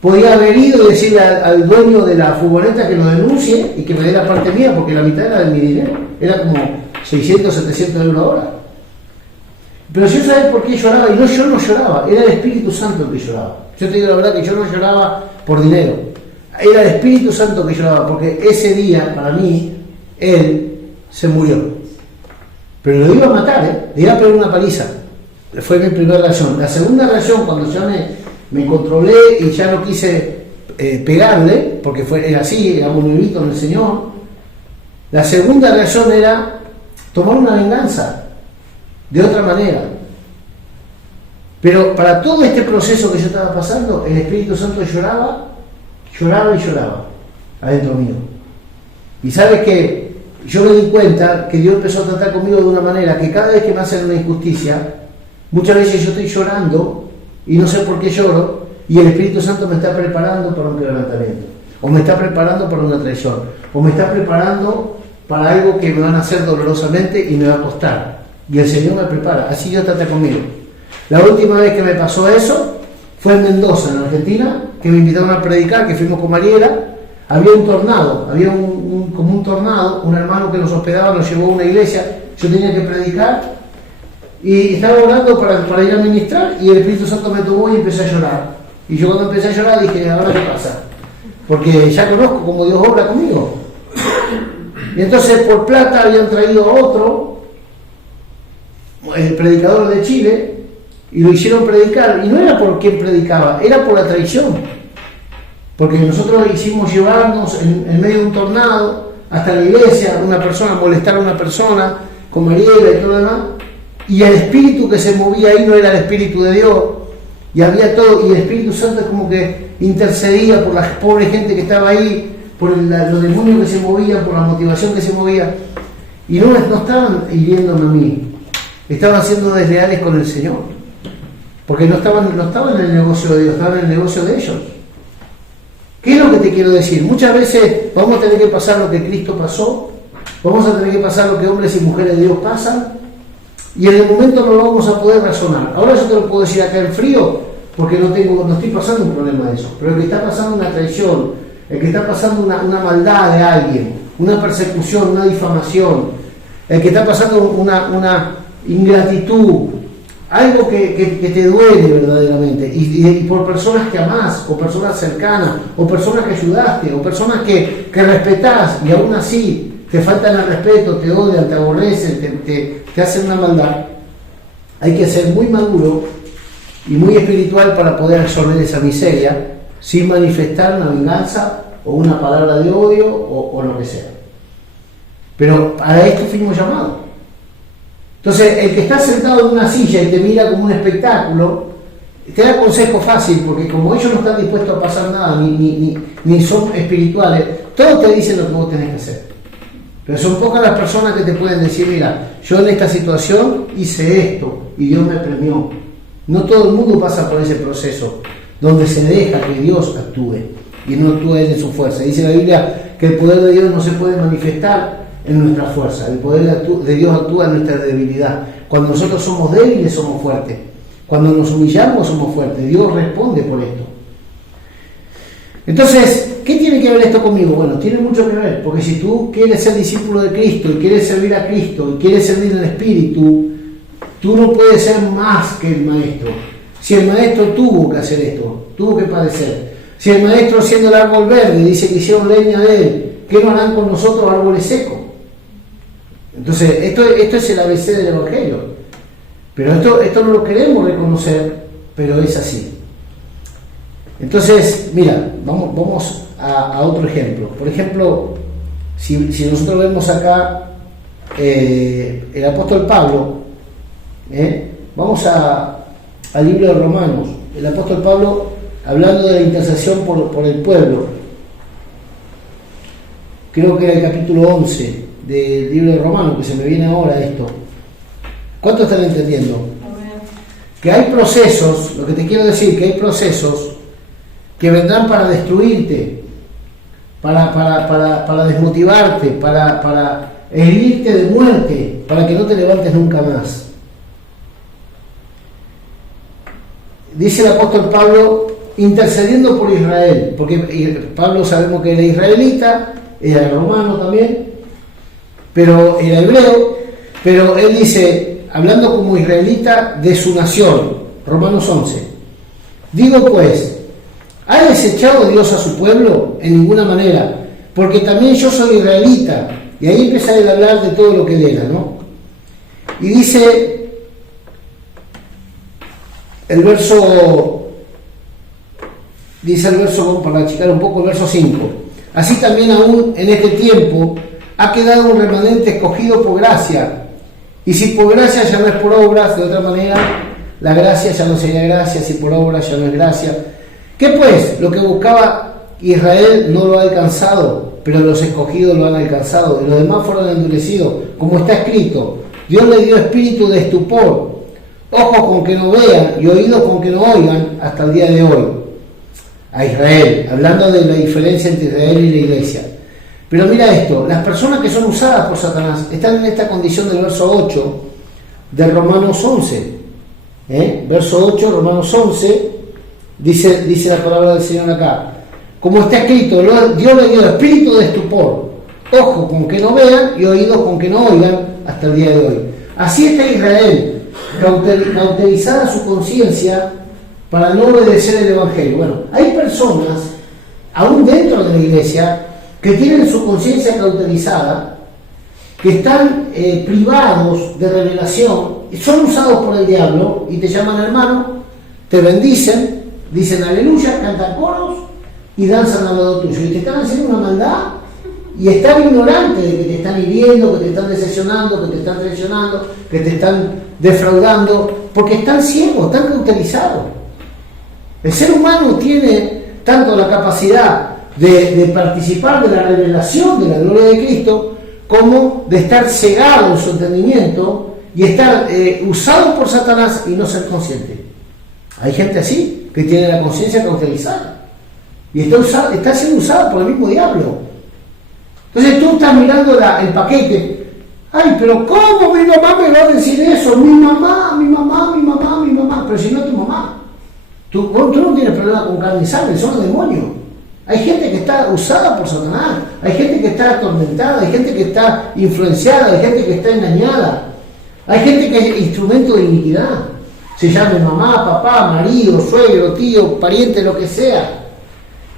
Podía haber ido y decirle al dueño de la furgoneta que lo denuncie y que me dé la parte mía, porque la mitad era de mi dinero. Era como 600, 700 euros hora. Pero yo sabía por qué lloraba, y yo no lloraba, era el Espíritu Santo el que lloraba. Yo te digo la verdad que yo no lloraba por dinero, era el Espíritu Santo que lloraba, porque ese día, para mí, él se murió. Pero lo iba a matar, le iba a pegar una paliza. Fue mi primera reacción. La segunda reacción, cuando ya me controlé y ya no quise pegarle, porque era así, era un nuevito en el Señor. La segunda reacción era tomar una venganza, de otra manera. Pero para todo este proceso que yo estaba pasando, el Espíritu Santo lloraba adentro mío. Y sabes que yo me di cuenta que Dios empezó a tratar conmigo de una manera que cada vez que me hacen una injusticia, muchas veces yo estoy llorando y no sé por qué lloro, y el Espíritu Santo me está preparando para un quebrantamiento, o me está preparando para una traición, o me está preparando para algo que me van a hacer dolorosamente y me va a costar. Y el Señor me prepara, así Dios trata conmigo. La última vez que me pasó eso fue en Mendoza, en Argentina, que me invitaron a predicar, que fuimos con Mariela. Había un tornado, como un tornado, un hermano que nos hospedaba nos llevó a una iglesia, yo tenía que predicar y estaba orando para ir a ministrar, y el Espíritu Santo me tomó y empecé a llorar. Y yo cuando empecé a llorar dije, ¿ahora qué pasa? Porque ya conozco cómo Dios obra conmigo. Y entonces por plata habían traído a otro, el predicador de Chile, y lo hicieron predicar, y no era por quien predicaba, era por la traición, porque nosotros hicimos llevarnos en medio de un tornado hasta la iglesia, molestar a una persona con Mariela y todo lo demás, y el espíritu que se movía ahí no era el Espíritu de Dios, y había todo, y el Espíritu Santo es como que intercedía por la pobre gente que estaba ahí, por los demonios que se movían, por la motivación que se movía, y no estaban hiriéndome a mí, estaban siendo desleales con el Señor. Porque no estaban en el negocio de Dios, estaban en el negocio de ellos. ¿Qué es lo que te quiero decir? Muchas veces vamos a tener que pasar lo que Cristo pasó, vamos a tener que pasar lo que hombres y mujeres de Dios pasan, y en el momento no lo vamos a poder razonar. Ahora yo te lo puedo decir acá en frío, porque no estoy pasando un problema de eso, pero el que está pasando una traición, el que está pasando una maldad de alguien, una persecución, una difamación, el que está pasando una ingratitud, algo que te duele verdaderamente, y por personas que amás, o personas cercanas, o personas que ayudaste, o personas que respetás, y aún así te faltan el respeto, te odian, te aborrecen, te hacen una maldad. Hay que ser muy maduro y muy espiritual para poder absorber esa miseria sin manifestar una venganza o una palabra de odio o lo que sea. Pero para esto fuimos llamados. Entonces, el que está sentado en una silla y te mira como un espectáculo, te da consejo fácil, porque como ellos no están dispuestos a pasar nada, ni son espirituales, todos te dicen lo que vos tenés que hacer. Pero son pocas las personas que te pueden decir, mira, yo en esta situación hice esto y Dios me premió. No todo el mundo pasa por ese proceso, donde se deja que Dios actúe y no actúe de su fuerza. Dice la Biblia que el poder de Dios no se puede manifestar en nuestra fuerza, el poder de Dios actúa en nuestra debilidad. Cuando nosotros somos débiles somos fuertes, cuando nos humillamos somos fuertes. Dios responde por esto. Entonces, ¿qué tiene que ver esto conmigo? Bueno, tiene mucho que ver, porque si tú quieres ser discípulo de Cristo y quieres servir a Cristo y quieres servir al Espíritu, tú no puedes ser más que el Maestro. Si el Maestro tuvo que hacer esto, tuvo que padecer, si el Maestro, siendo el árbol verde, dice que hicieron leña de él, ¿qué no harán con nosotros árboles secos? Entonces, esto es el ABC del Evangelio. Pero esto no lo queremos reconocer, pero es así. Entonces, mira, vamos a otro ejemplo. Por ejemplo, si nosotros vemos acá el apóstol Pablo, vamos al libro de Romanos. El apóstol Pablo, hablando de la intercesión por el pueblo, creo que era el capítulo 11 del libro de Romanos, que se me viene ahora esto. ¿Cuánto están entendiendo? Que hay procesos, lo que te quiero decir, que hay procesos que vendrán para destruirte, para desmotivarte, para herirte de muerte, para que no te levantes nunca más. Dice el apóstol Pablo, intercediendo por Israel, porque Pablo sabemos que era israelita, era romano también, pero era hebreo, pero él dice, hablando como israelita de su nación, Romanos 11, digo pues, ¿ha desechado Dios a su pueblo? En ninguna manera, porque también yo soy israelita, y ahí empieza a hablar de todo lo que él era, ¿no? Y dice el verso dice el verso, para achicar un poco el verso 5, así también aún en este tiempo ha quedado un remanente escogido por gracia, y si por gracia ya no es por obras, de otra manera la gracia ya no sería gracia, si por obras ya no es gracia. ¿Qué pues? Lo que buscaba Israel no lo ha alcanzado, pero los escogidos lo han alcanzado, y los demás fueron endurecidos, como está escrito, Dios le dio espíritu de estupor, ojos con que no vean y oídos con que no oigan, hasta el día de hoy. A Israel, hablando de la diferencia entre Israel y la iglesia. Pero mira esto, las personas que son usadas por Satanás están en esta condición del verso 8 de Romanos 11. Verso 8, Romanos 11, dice la palabra del Señor acá. Como está escrito, Dios le dio espíritu de estupor, ojos con que no vean y oídos con que no oigan, hasta el día de hoy. Así está Israel, cauterizada su conciencia para no obedecer el Evangelio. Bueno, hay personas, aún dentro de la iglesia, que tienen su conciencia cauterizada, que están privados de revelación, son usados por el diablo y te llaman hermano, te bendicen, dicen aleluya, cantan coros y danzan al lado tuyo. Y te están haciendo una maldad y están ignorantes de que te están hiriendo, que te están decepcionando, que te están traicionando, que te están defraudando, porque están ciegos, están cauterizados. El ser humano tiene tanto la capacidad de participar de la revelación de la gloria de Cristo, como de estar cegado en su entendimiento y estar usado por Satanás y no ser consciente. Hay gente así, que tiene la conciencia cauterizada y está siendo usada por el mismo diablo. Entonces tú estás mirando el paquete. Ay, pero ¿cómo mi mamá me va a decir eso? Mi mamá. Pero si no es tu mamá. Tú no tienes problema con carne y sangre, son los demonios. Hay gente que está usada por Satanás, hay gente que está atormentada, hay gente que está influenciada, hay gente que está engañada, hay gente que es instrumento de iniquidad. Se llame mamá, papá, marido, suegro, tío, pariente, lo que sea.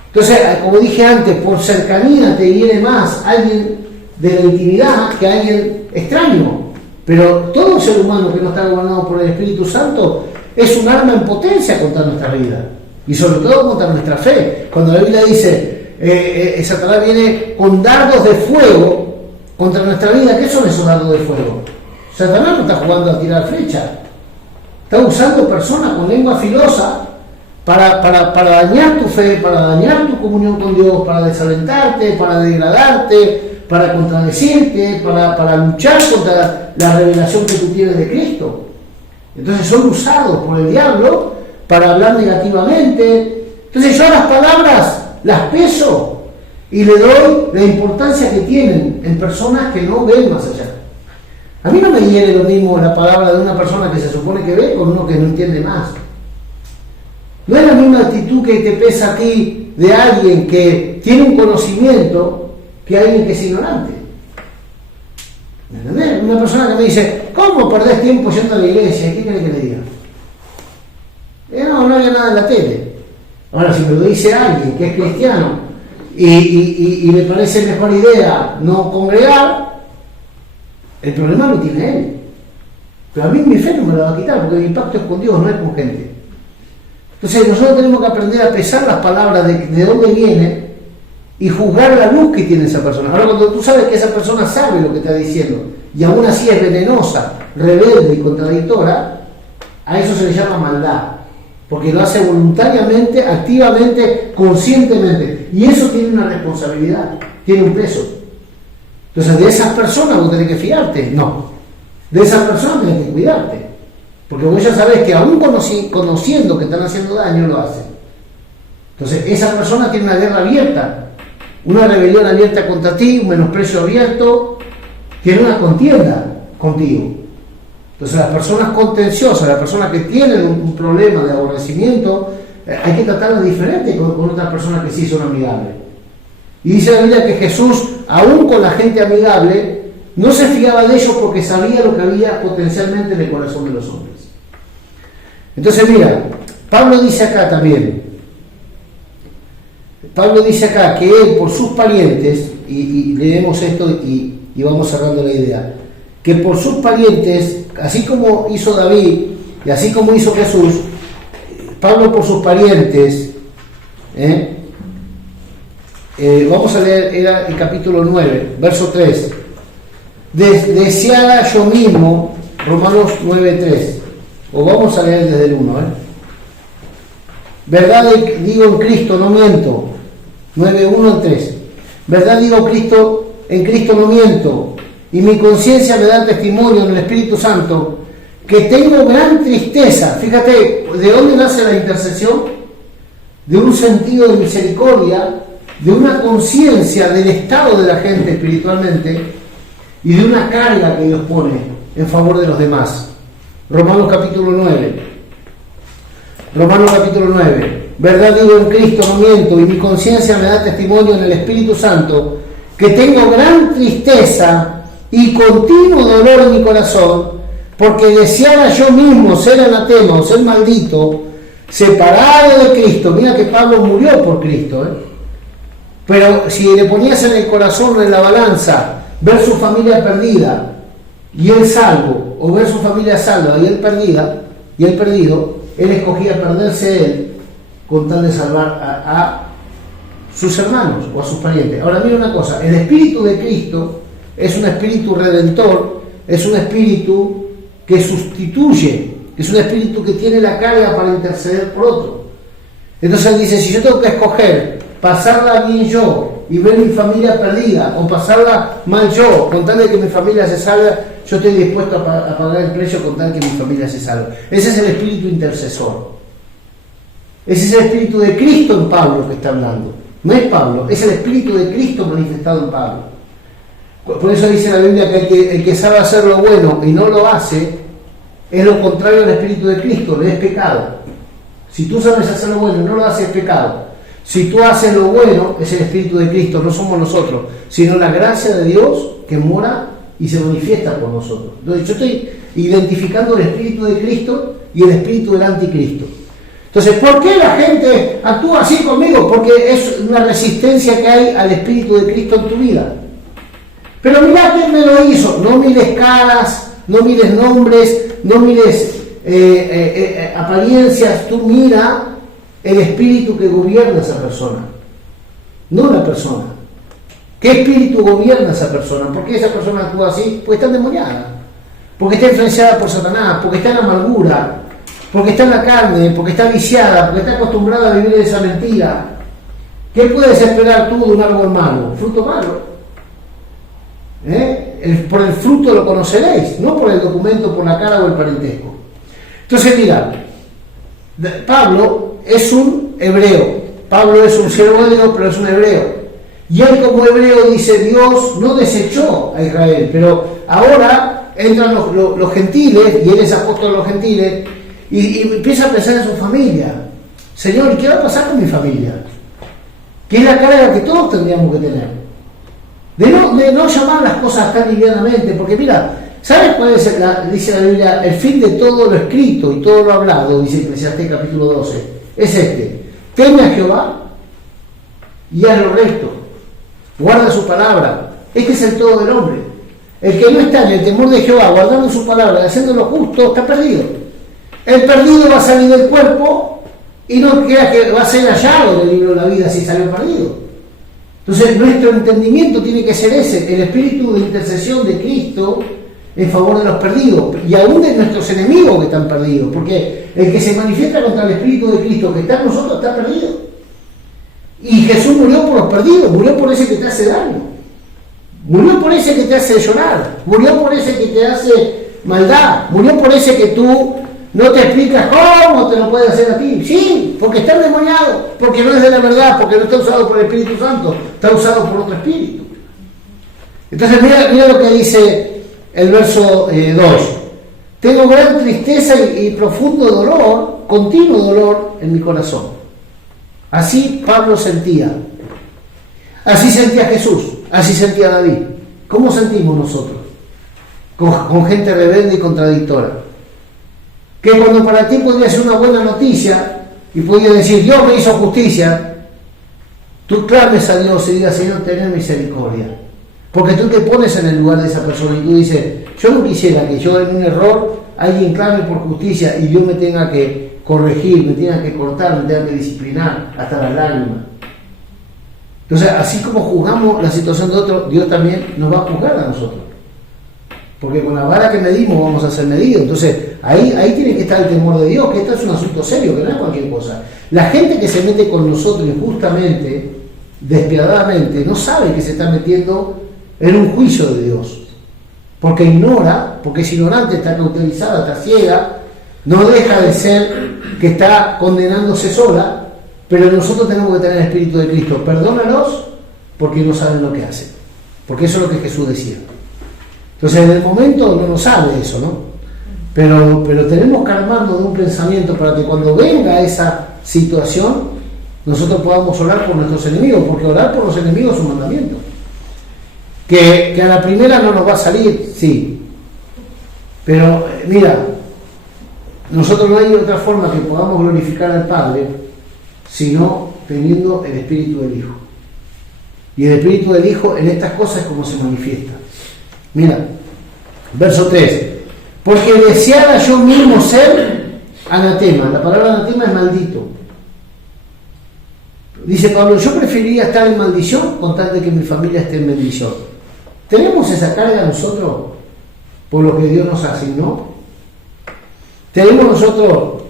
Entonces, como dije antes, por cercanía te viene más alguien de la intimidad que alguien extraño. Pero todo ser humano que no está gobernado por el Espíritu Santo es un arma en potencia contra nuestra vida. Y sobre todo contra nuestra fe. Cuando la Biblia dice, Satanás viene con dardos de fuego contra nuestra vida, ¿qué son esos dardos de fuego? Satanás no está jugando a tirar flechas. Está usando personas con lengua filosa para dañar tu fe, para dañar tu comunión con Dios, para desalentarte, para degradarte, para contradecirte, para luchar contra la revelación que tú tienes de Cristo. Entonces son usados por el diablo para hablar negativamente. Entonces yo las palabras las peso y le doy la importancia que tienen en personas que no ven más allá. A mí no me hiere lo mismo la palabra de una persona que se supone que ve con uno que no entiende más. No es la misma actitud que te pesa a ti de alguien que tiene un conocimiento que alguien que es ignorante. ¿Me entendés? Una persona que me dice, ¿cómo perdés tiempo yendo a la iglesia? ¿Qué quiere que le diga? No había nada en la tele. Ahora, si me lo dice alguien que es cristiano y me parece mejor idea no congregar, el problema lo tiene él. Pero a mí mi fe no me la va a quitar, porque mi pacto es con Dios, no es con gente. Entonces nosotros tenemos que aprender a pesar las palabras de dónde vienen y juzgar la luz que tiene esa persona. Ahora, cuando tú sabes que esa persona sabe lo que está diciendo y aún así es venenosa, rebelde y contradictora, a eso se le llama maldad. Porque lo hace voluntariamente, activamente, conscientemente. Y eso tiene una responsabilidad, tiene un peso. Entonces, de esas personas vos tenés que fiarte. No. De esas personas tenés que cuidarte. Porque vos ya sabés que aún conociendo que están haciendo daño, lo hacen. Entonces, esa persona tiene una guerra abierta, una rebelión abierta contra ti, un menosprecio abierto, tiene una contienda contigo. Entonces las personas contenciosas, las personas que tienen un problema de aborrecimiento, hay que tratarlas diferente con otras personas que sí son amigables. Y dice la Biblia que Jesús, aún con la gente amigable, no se fiaba de ellos porque sabía lo que había potencialmente en el corazón de los hombres. Entonces mira, Pablo dice acá también, que él por sus parientes, y leemos esto y vamos cerrando la idea, que por sus parientes, así como hizo David y así como hizo Jesús, Pablo por sus parientes Vamos a leer, era el capítulo 9, verso 3. Deseara yo mismo, Romanos 9:3. O vamos a leer desde el 1. Verdad digo en Cristo, no miento. 9:1 al 3. Verdad digo en Cristo no miento. Y mi conciencia me da testimonio en el Espíritu Santo que tengo gran tristeza. Fíjate, ¿de dónde nace la intercesión? De un sentido de misericordia, de una conciencia del estado de la gente espiritualmente y de una carga que Dios pone en favor de los demás. Romanos capítulo 9. Verdad digo en Cristo no miento, y mi conciencia me da testimonio en el Espíritu Santo que tengo gran tristeza y continuo dolor en mi corazón, porque deseara yo mismo ser anatema o ser maldito, separado de Cristo. Mira que Pablo murió por Cristo, pero si le ponías en el corazón, en la balanza, ver su familia perdida y él salvo, o ver su familia salva y él perdido, él escogía perderse él con tal de salvar a sus hermanos o a sus parientes. Ahora mira una cosa, el Espíritu de Cristo es un espíritu redentor, es un espíritu que sustituye, es un espíritu que tiene la carga para interceder por otro. Entonces él dice, si yo tengo que escoger pasarla bien yo y ver mi familia perdida, o pasarla mal yo con tal de que mi familia se salve, yo estoy dispuesto a pagar el precio con tal de que mi familia se salve. Ese es el espíritu intercesor. Ese es el espíritu de Cristo en Pablo que está hablando. No es Pablo, es el espíritu de Cristo manifestado en Pablo. Por eso dice la Biblia que el que sabe hacer lo bueno y no lo hace, es lo contrario al espíritu de Cristo, le es pecado. Si tú sabes hacer lo bueno y no lo haces, es pecado. Si tú haces lo bueno, es el espíritu de Cristo, no somos nosotros, sino la gracia de Dios que mora y se manifiesta por nosotros. Entonces yo estoy identificando el espíritu de Cristo y el espíritu del anticristo. Entonces, ¿por qué la gente actúa así conmigo? Porque es una resistencia que hay al espíritu de Cristo en tu vida. Pero mirá quién me lo hizo. No mires caras, no mires nombres, no mires apariencias. Tú mira el espíritu que gobierna a esa persona, no la persona. ¿Qué espíritu gobierna a esa persona? ¿Por qué esa persona actúa así? Porque está endemoniada, porque está influenciada por Satanás, porque está en amargura, porque está en la carne, porque está viciada, porque está acostumbrada a vivir en esa mentira. ¿Qué puedes esperar tú de un árbol malo? Fruto malo. Por el fruto lo conoceréis, no por el documento, por la cara o el parentesco. Entonces mira, Pablo es un hebreo. Pablo es un siervo de Dios, pero es un hebreo. Y él como hebreo dice, Dios no desechó a Israel, pero ahora entran los gentiles, y él es apóstol de los gentiles, y empieza a pensar en su familia. Señor, ¿y qué va a pasar con mi familia? Que es la carga que todos tendríamos que tener. De no llamar las cosas tan livianamente, porque mira, ¿sabes cuál es dice la Biblia, el fin de todo lo escrito y todo lo hablado, dice Eclesiastés capítulo 12, es este: teme a Jehová y haz lo recto, guarda su palabra. Este es el todo del hombre. El que no está en el temor de Jehová, guardando su palabra y haciendo lo justo, está perdido. El perdido va a salir del cuerpo y no creas que va a ser hallado en el libro de la vida si salió perdido. Entonces nuestro entendimiento tiene que ser ese, el espíritu de intercesión de Cristo en favor de los perdidos, y aún de nuestros enemigos que están perdidos, porque el que se manifiesta contra el espíritu de Cristo que está en nosotros está perdido. Y Jesús murió por los perdidos, murió por ese que te hace daño, murió por ese que te hace llorar, murió por ese que te hace maldad, murió por ese que tú no te explicas cómo te lo puede hacer a ti. Sí, porque está endemoniado, porque no es de la verdad, porque no está usado por el Espíritu Santo, está usado por otro espíritu. Entonces mira lo que dice el verso 2. Tengo gran tristeza y profundo dolor, continuo dolor en mi corazón. Así Pablo sentía. Así sentía Jesús, así sentía David. ¿Cómo sentimos nosotros? Con gente rebelde y contradictora. Que cuando para ti podría ser una buena noticia y podías decir, Dios me hizo justicia, tú clames a Dios y digas, Señor, ten misericordia. Porque tú te pones en el lugar de esa persona y tú dices, yo no quisiera que yo en un error alguien clame por justicia y Dios me tenga que corregir, me tenga que cortar, me tenga que disciplinar hasta las lágrimas. Entonces, así como juzgamos la situación de otro, Dios también nos va a juzgar a nosotros. Porque con la vara que medimos vamos a ser medidos. Entonces, ahí tiene que estar el temor de Dios, que esto es un asunto serio, que no es cualquier cosa. La gente que se mete con nosotros injustamente, despiadadamente, no sabe que se está metiendo en un juicio de Dios. Porque ignora, porque es ignorante, está cauterizada, está ciega, no deja de ser que está condenándose sola, pero nosotros tenemos que tener el Espíritu de Cristo. Perdónalos porque no saben lo que hacen. Porque eso es lo que Jesús decía. Entonces, en el momento no nos sabe eso, ¿no? Pero tenemos que armarnos de un pensamiento para que cuando venga esa situación, nosotros podamos orar por nuestros enemigos, porque orar por los enemigos es un mandamiento. Que a la primera no nos va a salir, sí. Pero, mira, nosotros no hay otra forma que podamos glorificar al Padre, sino teniendo el Espíritu del Hijo. Y el Espíritu del Hijo en estas cosas es como se manifiesta. Mira, verso 3. Porque deseara yo mismo ser anatema. La palabra anatema es maldito. Dice Pablo, yo preferiría estar en maldición con tal de que mi familia esté en bendición. ¿Tenemos esa carga nosotros por lo que Dios nos asignó? ¿Tenemos nosotros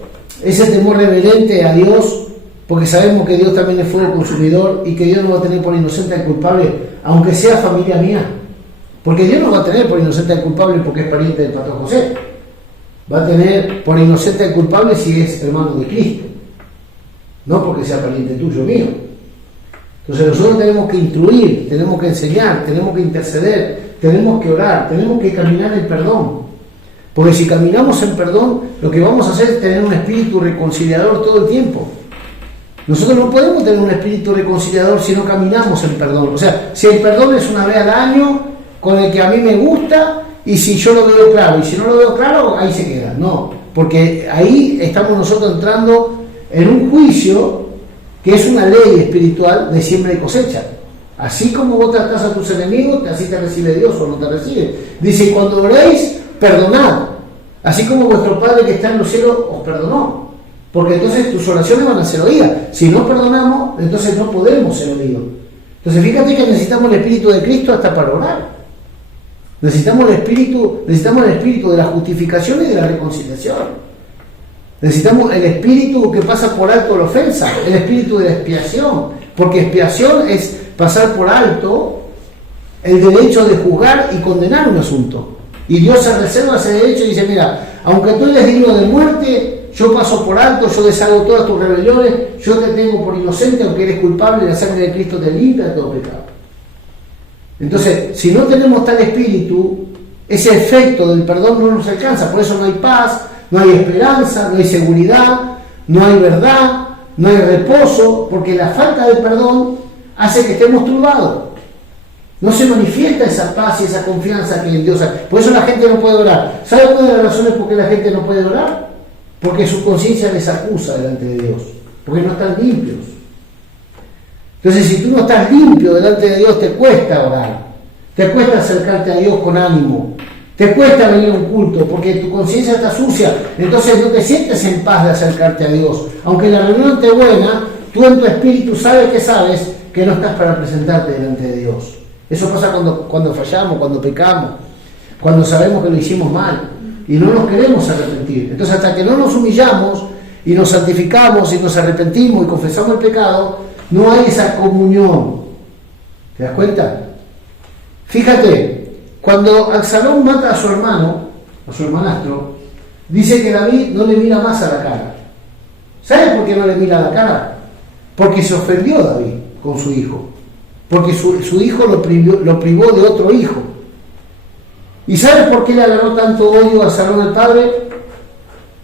ese temor reverente a Dios porque sabemos que Dios también es fuego consumidor y que Dios no va a tener por inocente al culpable, aunque sea familia mía? Porque Dios no va a tener por inocente al culpable porque es pariente del pastor José. Va a tener por inocente al culpable si es hermano de Cristo, no porque sea pariente tuyo o mío. Entonces nosotros tenemos que instruir, tenemos que enseñar, tenemos que interceder, tenemos que orar, tenemos que caminar en perdón. Porque si caminamos en perdón, lo que vamos a hacer es tener un espíritu reconciliador todo el tiempo. Nosotros no podemos tener un espíritu reconciliador si no caminamos en perdón. O sea, si el perdón es una vez al año, con el que a mí me gusta, y si yo lo veo claro, y si no lo veo claro, ahí se queda. No, porque ahí estamos nosotros entrando en un juicio que es una ley espiritual de siembra y cosecha. Así como vos tratás a tus enemigos, así te recibe Dios o no te recibe. Dice, cuando oréis, perdonad, así como vuestro Padre que está en los cielos os perdonó. Porque entonces tus oraciones van a ser oídas. Si no perdonamos, entonces no podemos ser oídos. Entonces fíjate que necesitamos el Espíritu de Cristo hasta para orar. Necesitamos el espíritu de la justificación y de la reconciliación. Necesitamos el espíritu que pasa por alto la ofensa, el espíritu de la expiación, porque expiación es pasar por alto el derecho de juzgar y condenar un asunto. Y Dios se reserva ese derecho y dice, mira, aunque tú eres digno de muerte, yo paso por alto, yo deshago todas tus rebeliones, yo te tengo por inocente, aunque eres culpable, la sangre de Cristo te limpia de todo pecado. Entonces, si no tenemos tal espíritu, ese efecto del perdón no nos alcanza. Por eso no hay paz, no hay esperanza, no hay seguridad, no hay verdad, no hay reposo, porque la falta de perdón hace que estemos turbados. No se manifiesta esa paz y esa confianza que en Dios hay. Por eso la gente no puede orar. ¿Sabe una de las razones por qué la gente no puede orar? Porque su conciencia les acusa delante de Dios, porque no están limpios. Entonces, si tú no estás limpio delante de Dios, te cuesta orar, te cuesta acercarte a Dios con ánimo, te cuesta venir a un culto, porque tu conciencia está sucia, entonces no te sientes en paz de acercarte a Dios. Aunque la reunión esté buena, tú en tu espíritu sabes que no estás para presentarte delante de Dios. Eso pasa cuando fallamos, cuando pecamos, cuando sabemos que lo hicimos mal y no nos queremos arrepentir. Entonces, hasta que no nos humillamos y nos santificamos y nos arrepentimos y confesamos el pecado, no hay esa comunión. ¿Te das cuenta? Fíjate, cuando Absalón mata a su hermano, a su hermanastro, dice que David no le mira más a la cara. ¿Sabes por qué no le mira a la cara? Porque se ofendió David con su hijo. Porque su hijo lo privó de otro hijo. ¿Y sabes por qué le agarró tanto odio a Absalón el padre?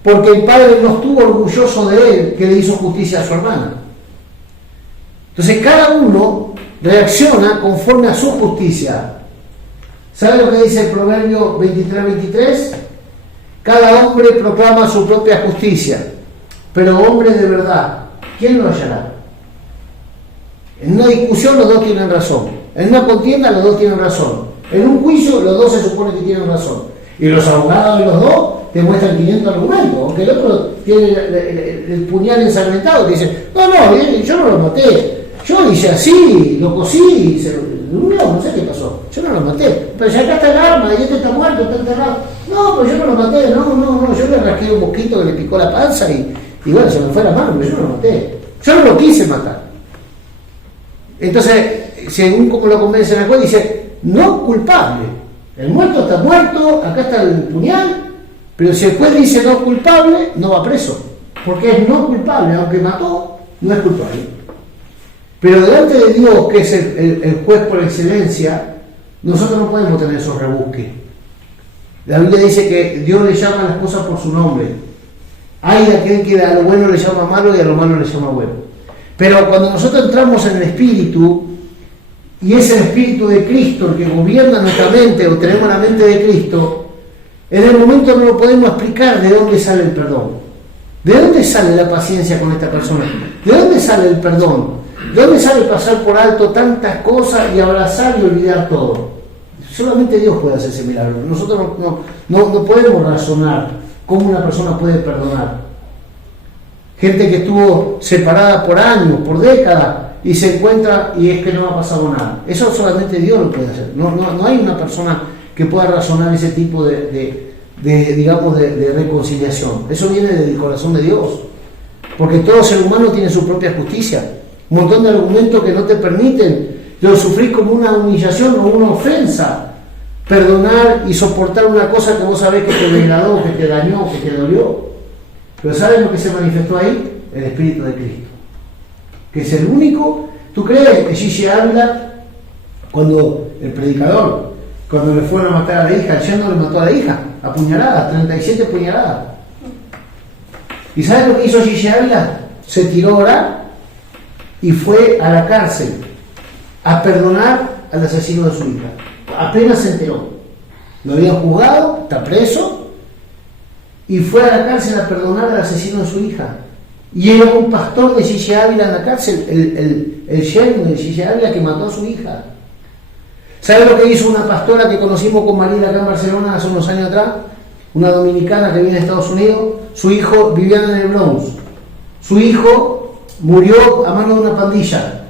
Porque el padre no estuvo orgulloso de él, que le hizo justicia a su hermana. Entonces cada uno reacciona conforme a su justicia. ¿Sabe lo que dice el Proverbio 23:23? Cada hombre proclama su propia justicia, pero hombre de verdad, ¿quién lo hallará? En una discusión los dos tienen razón, en una contienda los dos tienen razón, en un juicio los dos se supone que tienen razón, y los abogados de los dos te muestran 500 argumentos, aunque el otro tiene el puñal ensangrentado que dice, no, yo no lo maté, yo hice así, lo cosí, se durmió, no sé qué pasó, yo no lo maté, pero ya acá está el arma, y este está muerto, está enterrado, no, pues yo no lo maté, no, yo le rasqué un mosquito que le picó la panza y bueno, se me fue la mano, pero yo no lo maté, yo no lo quise matar. Entonces, según como lo convence el juez, dice, no culpable, el muerto está muerto, acá está el puñal, pero si el juez dice no culpable, no va preso, porque es no culpable, aunque mató, no es culpable. Pero delante de Dios, que es el juez por excelencia, nosotros no podemos tener esos rebusques. La Biblia dice que Dios le llama a las cosas por su nombre. Hay aquel que a lo bueno le llama malo y a lo malo le llama bueno. Pero cuando nosotros entramos en el Espíritu, y es el Espíritu de Cristo el que gobierna nuestra mente, o tenemos la mente de Cristo, en el momento no lo podemos explicar de dónde sale el perdón. ¿De dónde sale la paciencia con esta persona? ¿De dónde sale el perdón? ¿De dónde sale pasar por alto tantas cosas y abrazar y olvidar todo? Solamente Dios puede hacer ese milagro. Nosotros no podemos razonar cómo una persona puede perdonar. Gente que estuvo separada por años, por décadas, y se encuentra y es que no ha pasado nada. Eso solamente Dios lo puede hacer. No hay una persona que pueda razonar ese tipo de reconciliación. Eso viene del corazón de Dios. Porque todo ser humano tiene su propia justicia. Un montón de argumentos que no te permiten lo sufrir como una humillación o una ofensa. Perdonar y soportar una cosa que vos sabés que te degradó, que te dañó, que te dolió. Pero ¿sabes lo que se manifestó ahí? El Espíritu de Cristo. Que es el único. ¿Tú crees que Gigi habla cuando el predicador, cuando le fueron a matar a la hija, ya no le mató a la hija, a puñaladas, 37 puñaladas? ¿Y sabes lo que hizo Gigi Ávila? Se tiró a orar y fue a la cárcel a perdonar al asesino de su hija. Apenas se enteró. Lo habían juzgado, está preso, y fue a la cárcel a perdonar al asesino de su hija. Y era un pastor de Gigi Ávila en la cárcel, el yerno de Gigi Ávila que mató a su hija. ¿Sabe lo que hizo una pastora que conocimos con María acá en Barcelona hace unos años atrás? Una dominicana que viene de Estados Unidos. Su hijo vivía en el Bronx. Su hijo murió a mano de una pandilla.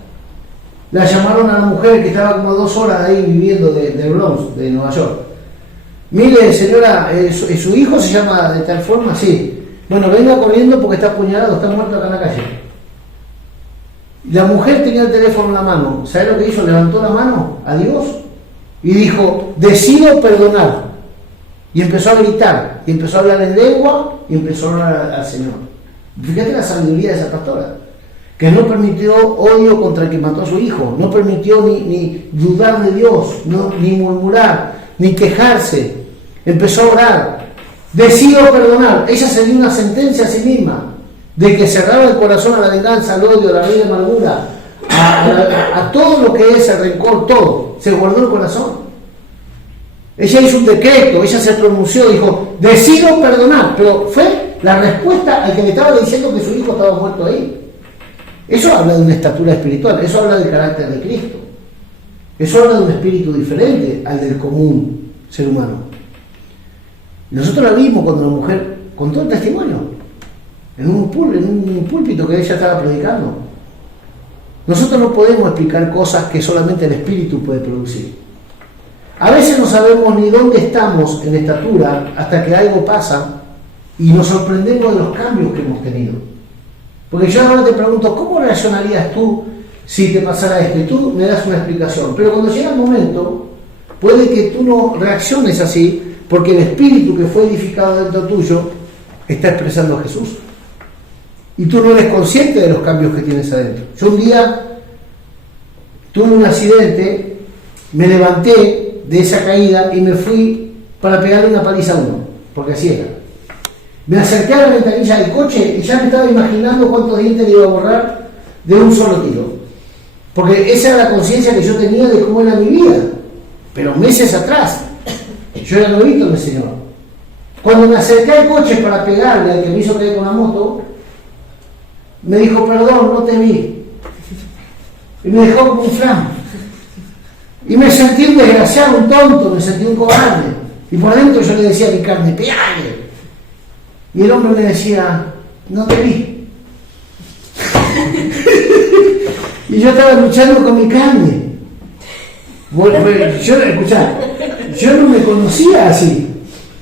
La llamaron a la mujer que estaba como 2 horas ahí viviendo del Bronx, de Nueva York. Mire, señora, ¿su hijo se llama de tal forma? Sí. Bueno, venga corriendo porque está apuñalado, está muerto acá en la calle. La mujer tenía el teléfono en la mano. ¿Sabe lo que hizo? Levantó la mano a Dios y dijo, decido perdonar. Y empezó a gritar, y empezó a hablar en lengua, y empezó a hablar al Señor. Fíjate la sabiduría de esa pastora, que no permitió odio contra el que mató a su hijo, no permitió ni dudar de Dios, ni murmurar, ni quejarse. Empezó a orar, decido perdonar. Ella se dio una sentencia a sí misma, de que cerraba el corazón a la venganza, al odio, a la vida de amargura, a todo lo que es el rencor, todo, se guardó el corazón. Ella hizo un decreto, ella se pronunció, dijo, decido perdonar, pero fue la respuesta al que le estaba diciendo que su hijo estaba muerto ahí. Eso habla de una estatura espiritual, eso habla del carácter de Cristo, eso habla de un espíritu diferente al del común ser humano. Nosotros la vimos cuando la mujer contó el testimonio, en un púlpito que ella estaba predicando. Nosotros no podemos explicar cosas que solamente el espíritu puede producir. A veces no sabemos ni dónde estamos en estatura hasta que algo pasa y nos sorprendemos de los cambios que hemos tenido. Porque yo ahora te pregunto, ¿cómo reaccionarías tú si te pasara esto? Y tú me das una explicación. Pero cuando llega el momento, puede que tú no reacciones así porque el espíritu que fue edificado dentro tuyo está expresando a Jesús. Y tú no eres consciente de los cambios que tienes adentro. Yo un día tuve un accidente, me levanté de esa caída y me fui para pegarle una paliza a uno, porque así era. Me acerqué a la ventanilla del coche y ya me estaba imaginando cuántos dientes le iba a borrar de un solo tiro, porque esa era la conciencia que yo tenía de cómo era mi vida, pero meses atrás yo era novito del Señor. Cuando me acerqué al coche para pegarle al que me hizo caer con la moto, me dijo, perdón, no te vi, y me dejó como un flan. Y me sentí un desgraciado, un tonto, me sentí un cobarde. Y por dentro yo le decía a mi carne, pegale. Y el hombre me decía, no te vi. Y yo estaba luchando con mi carne. Yo, escuchá, yo no me conocía así.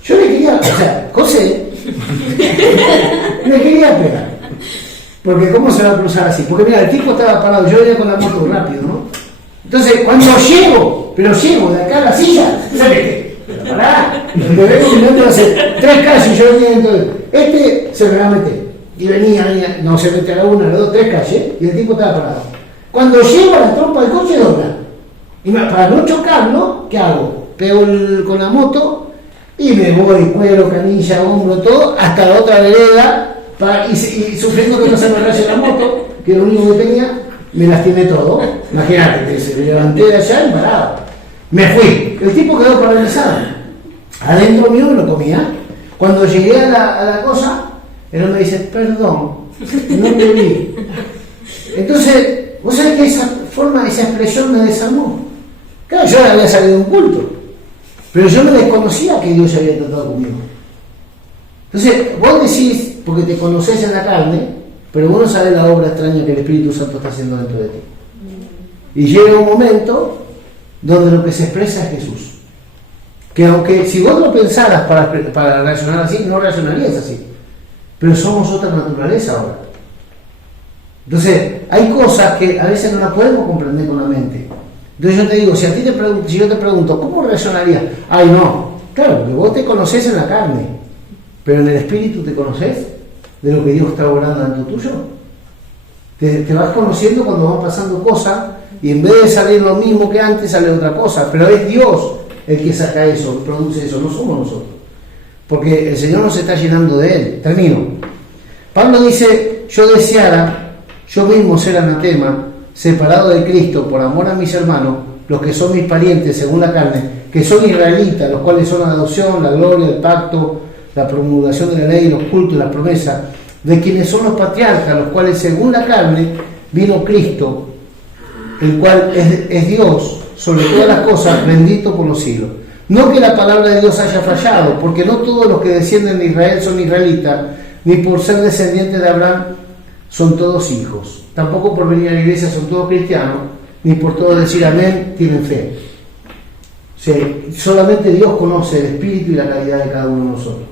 Yo le quería, o sea, José, le quería pegar. Porque ¿cómo se va a cruzar así? Porque mira, el tipo estaba parado, yo venía con la moto rápido, ¿no? Entonces, cuando llego de acá a la silla, ¿sabes qué? Pero pará, me vengo mirando hace 3 calles, yo venía entonces, se me va a meter. Y venía, no se mete a la 1, a la 2, 3 calles, y el tipo estaba parado. Cuando llego a la trompa del coche, dobla. Y para no chocarlo, ¿qué hago? Pego con la moto y me voy, cuero, canilla, hombro, todo, hasta la otra vereda, y sufriendo que no se me raye la moto, que lo único que tenía, me lastimé todo. Imagínate, que se levanté de allá y parado. Me fui. El tipo quedó paralizado. Adentro mío me lo comía. Cuando llegué a la cosa, el hombre dice, perdón, no me vi. Entonces, vos sabés que esa forma, esa expresión me desarmó. Claro, yo había salido de un culto, pero yo no desconocía que Dios había tratado conmigo. Entonces, vos decís, porque te conocés en la carne, pero vos no sabés la obra extraña que el Espíritu Santo está haciendo dentro de ti. Y llega un momento donde lo que se expresa es Jesús. Que aunque si vos lo pensaras para reaccionar así, no reaccionarías así. Pero somos otra naturaleza ahora. Entonces, hay cosas que a veces no las podemos comprender con la mente. Entonces yo te digo, si yo te pregunto, ¿cómo reaccionarías? Ay, no. Claro, porque vos te conocés en la carne, pero en el Espíritu te conocés de lo que Dios está obrando dentro tuyo. Te vas conociendo cuando van pasando cosas y en vez de salir lo mismo que antes, sale otra cosa. Pero es Dios el que saca eso, produce eso, no somos nosotros. Porque el Señor nos está llenando de Él. Termino. Pablo dice, yo deseara, yo mismo ser anatema, separado de Cristo por amor a mis hermanos, los que son mis parientes según la carne, que son israelitas, los cuales son la adopción, la gloria, el pacto, la promulgación de la ley, los cultos, las promesas, de quienes son los patriarcas, los cuales según la carne vino Cristo, el cual es Dios sobre todas las cosas, bendito por los siglos. No que la palabra de Dios haya fallado, porque no todos los que descienden de Israel son israelitas, ni por ser descendientes de Abraham son todos hijos. Tampoco por venir a la iglesia son todos cristianos, ni por todos decir amén tienen fe. O sea, solamente Dios conoce el espíritu y la calidad de cada uno de nosotros.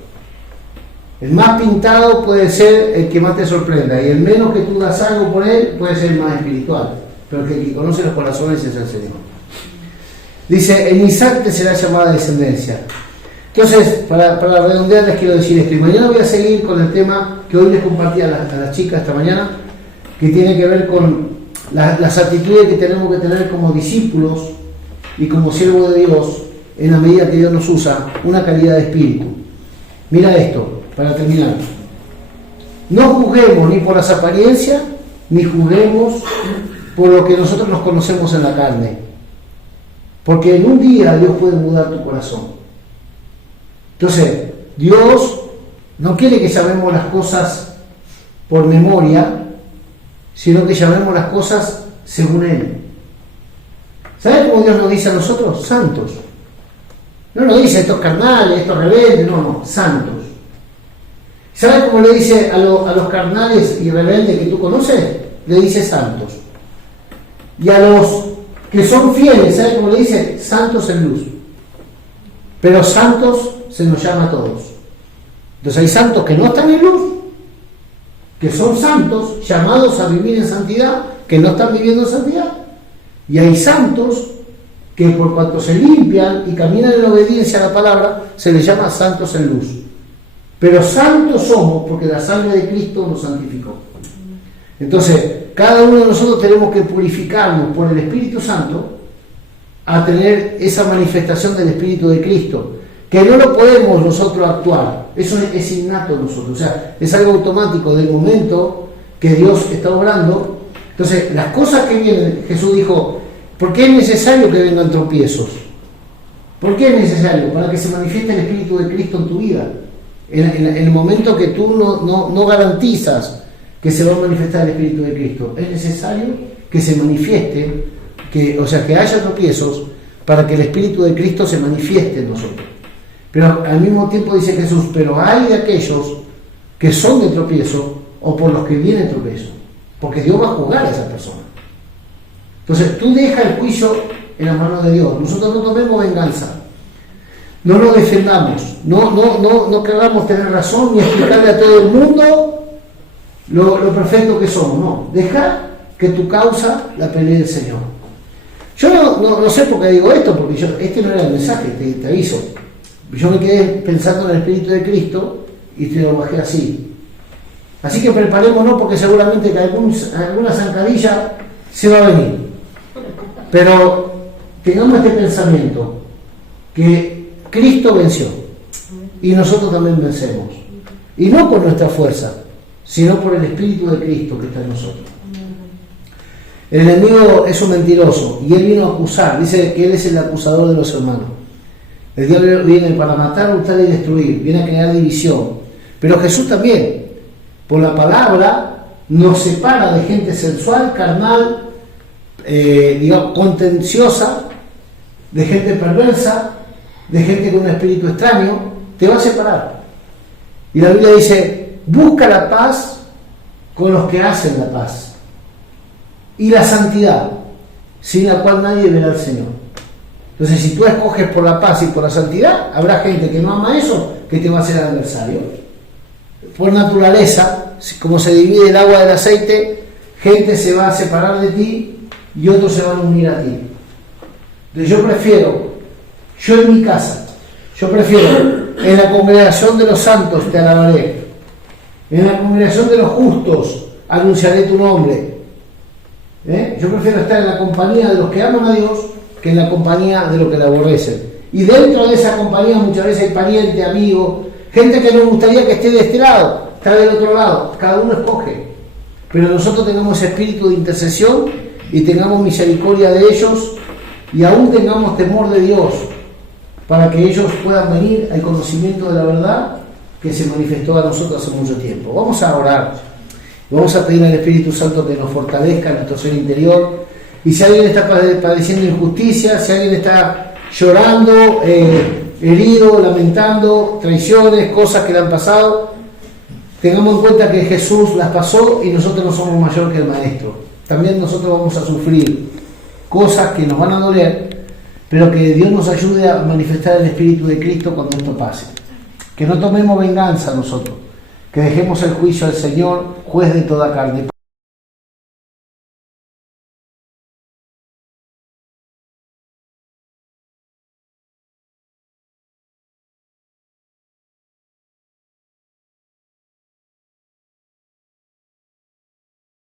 El más pintado puede ser el que más te sorprenda, y el menos que tú das algo por él puede ser el más espiritual, pero el que conoce los corazones es el Señor. Dice, en Isaac te será llamada descendencia. Entonces, para redondear les quiero decir esto, y mañana voy a seguir con el tema que hoy les compartí a las chicas esta mañana, que tiene que ver con las actitudes que tenemos que tener como discípulos y como siervos de Dios, en la medida que Dios nos usa, una calidad de espíritu. Mira esto, para terminar. No juzguemos ni por las apariencias, ni juzguemos por lo que nosotros nos conocemos en la carne. Porque en un día Dios puede mudar tu corazón. Entonces, Dios no quiere que llamemos las cosas por memoria, sino que llamemos las cosas según Él. ¿Sabes cómo Dios nos dice a nosotros? Santos. No nos dice estos carnales, estos rebeldes, no, santos. ¿Sabes cómo le dice a los carnales y rebeldes que tú conoces? Le dice santos. Y a los que son fieles, ¿sabes cómo le dice? Santos en luz. Pero santos se nos llama a todos. Entonces hay santos que no están en luz, que son santos, llamados a vivir en santidad, que no están viviendo en santidad. Y hay santos que por cuanto se limpian y caminan en obediencia a la palabra, se les llama santos en luz. Pero santos somos porque la sangre de Cristo nos santificó. Entonces, cada uno de nosotros tenemos que purificarnos por el Espíritu Santo a tener esa manifestación del Espíritu de Cristo, que no lo podemos nosotros actuar, eso es innato en nosotros, o sea, es algo automático del momento que Dios está obrando. Entonces, las cosas que vienen, Jesús dijo, ¿por qué es necesario que vengan tropiezos? ¿Por qué es necesario? Para que se manifieste el Espíritu de Cristo en tu vida. En el momento que tú no garantizas que se va a manifestar el Espíritu de Cristo, es necesario que se manifieste, que haya tropiezos para que el Espíritu de Cristo se manifieste en nosotros. Pero al mismo tiempo dice Jesús, pero hay de aquellos que son de tropiezo o por los que vienen tropiezo, porque Dios va a juzgar a esa persona. Entonces tú deja el juicio en las manos de Dios. Nosotros no tomemos venganza, no nos defendamos, no queramos tener razón ni explicarle a todo el mundo lo perfecto que somos. No, deja que tu causa la pelee el Señor. Yo no sé por qué digo esto, porque este no era el mensaje, te aviso. Yo me quedé pensando en el Espíritu de Cristo y te lo bajé así. Así que preparémonos, porque seguramente que alguna zancadilla se va a venir. Pero tengamos este pensamiento, que Cristo venció y nosotros también vencemos. Y no por nuestra fuerza, sino por el Espíritu de Cristo que está en nosotros. El enemigo es un mentiroso y él vino a acusar, dice que él es el acusador de los hermanos. El diablo viene para matar, hurtar y destruir, viene a crear división. Pero Jesús también, por la palabra, nos separa de gente sensual, carnal, digamos, contenciosa, de gente perversa, de gente con un espíritu extraño, te va a separar. Y la Biblia dice, busca la paz con los que hacen la paz y la santidad, sin la cual nadie verá al Señor. Entonces, si tú escoges por la paz y por la santidad, habrá gente que no ama eso, que te va a ser adversario. Por naturaleza, como se divide el agua del aceite, gente se va a separar de ti y otros se van a unir a ti. Entonces yo en mi casa, en la congregación de los santos te alabaré, en la congregación de los justos anunciaré tu nombre. Yo prefiero estar en la compañía de los que aman a Dios que en la compañía de los que la aborrecen. Y dentro de esa compañía muchas veces hay parientes, amigos, gente que nos gustaría que esté de este lado, está del otro lado, cada uno escoge. Pero nosotros tengamos ese espíritu de intercesión y tengamos misericordia de ellos y aún tengamos temor de Dios para que ellos puedan venir al conocimiento de la verdad que se manifestó a nosotros hace mucho tiempo. Vamos a orar. Vamos a pedir al Espíritu Santo que nos fortalezca en nuestro ser interior. Y si alguien está padeciendo injusticia, si alguien está llorando, herido, lamentando, traiciones, cosas que le han pasado, tengamos en cuenta que Jesús las pasó y nosotros no somos mayor que el Maestro. También nosotros vamos a sufrir cosas que nos van a doler, pero que Dios nos ayude a manifestar el Espíritu de Cristo cuando esto pase. Que no tomemos venganza nosotros, que dejemos el juicio al Señor, juez de toda carne.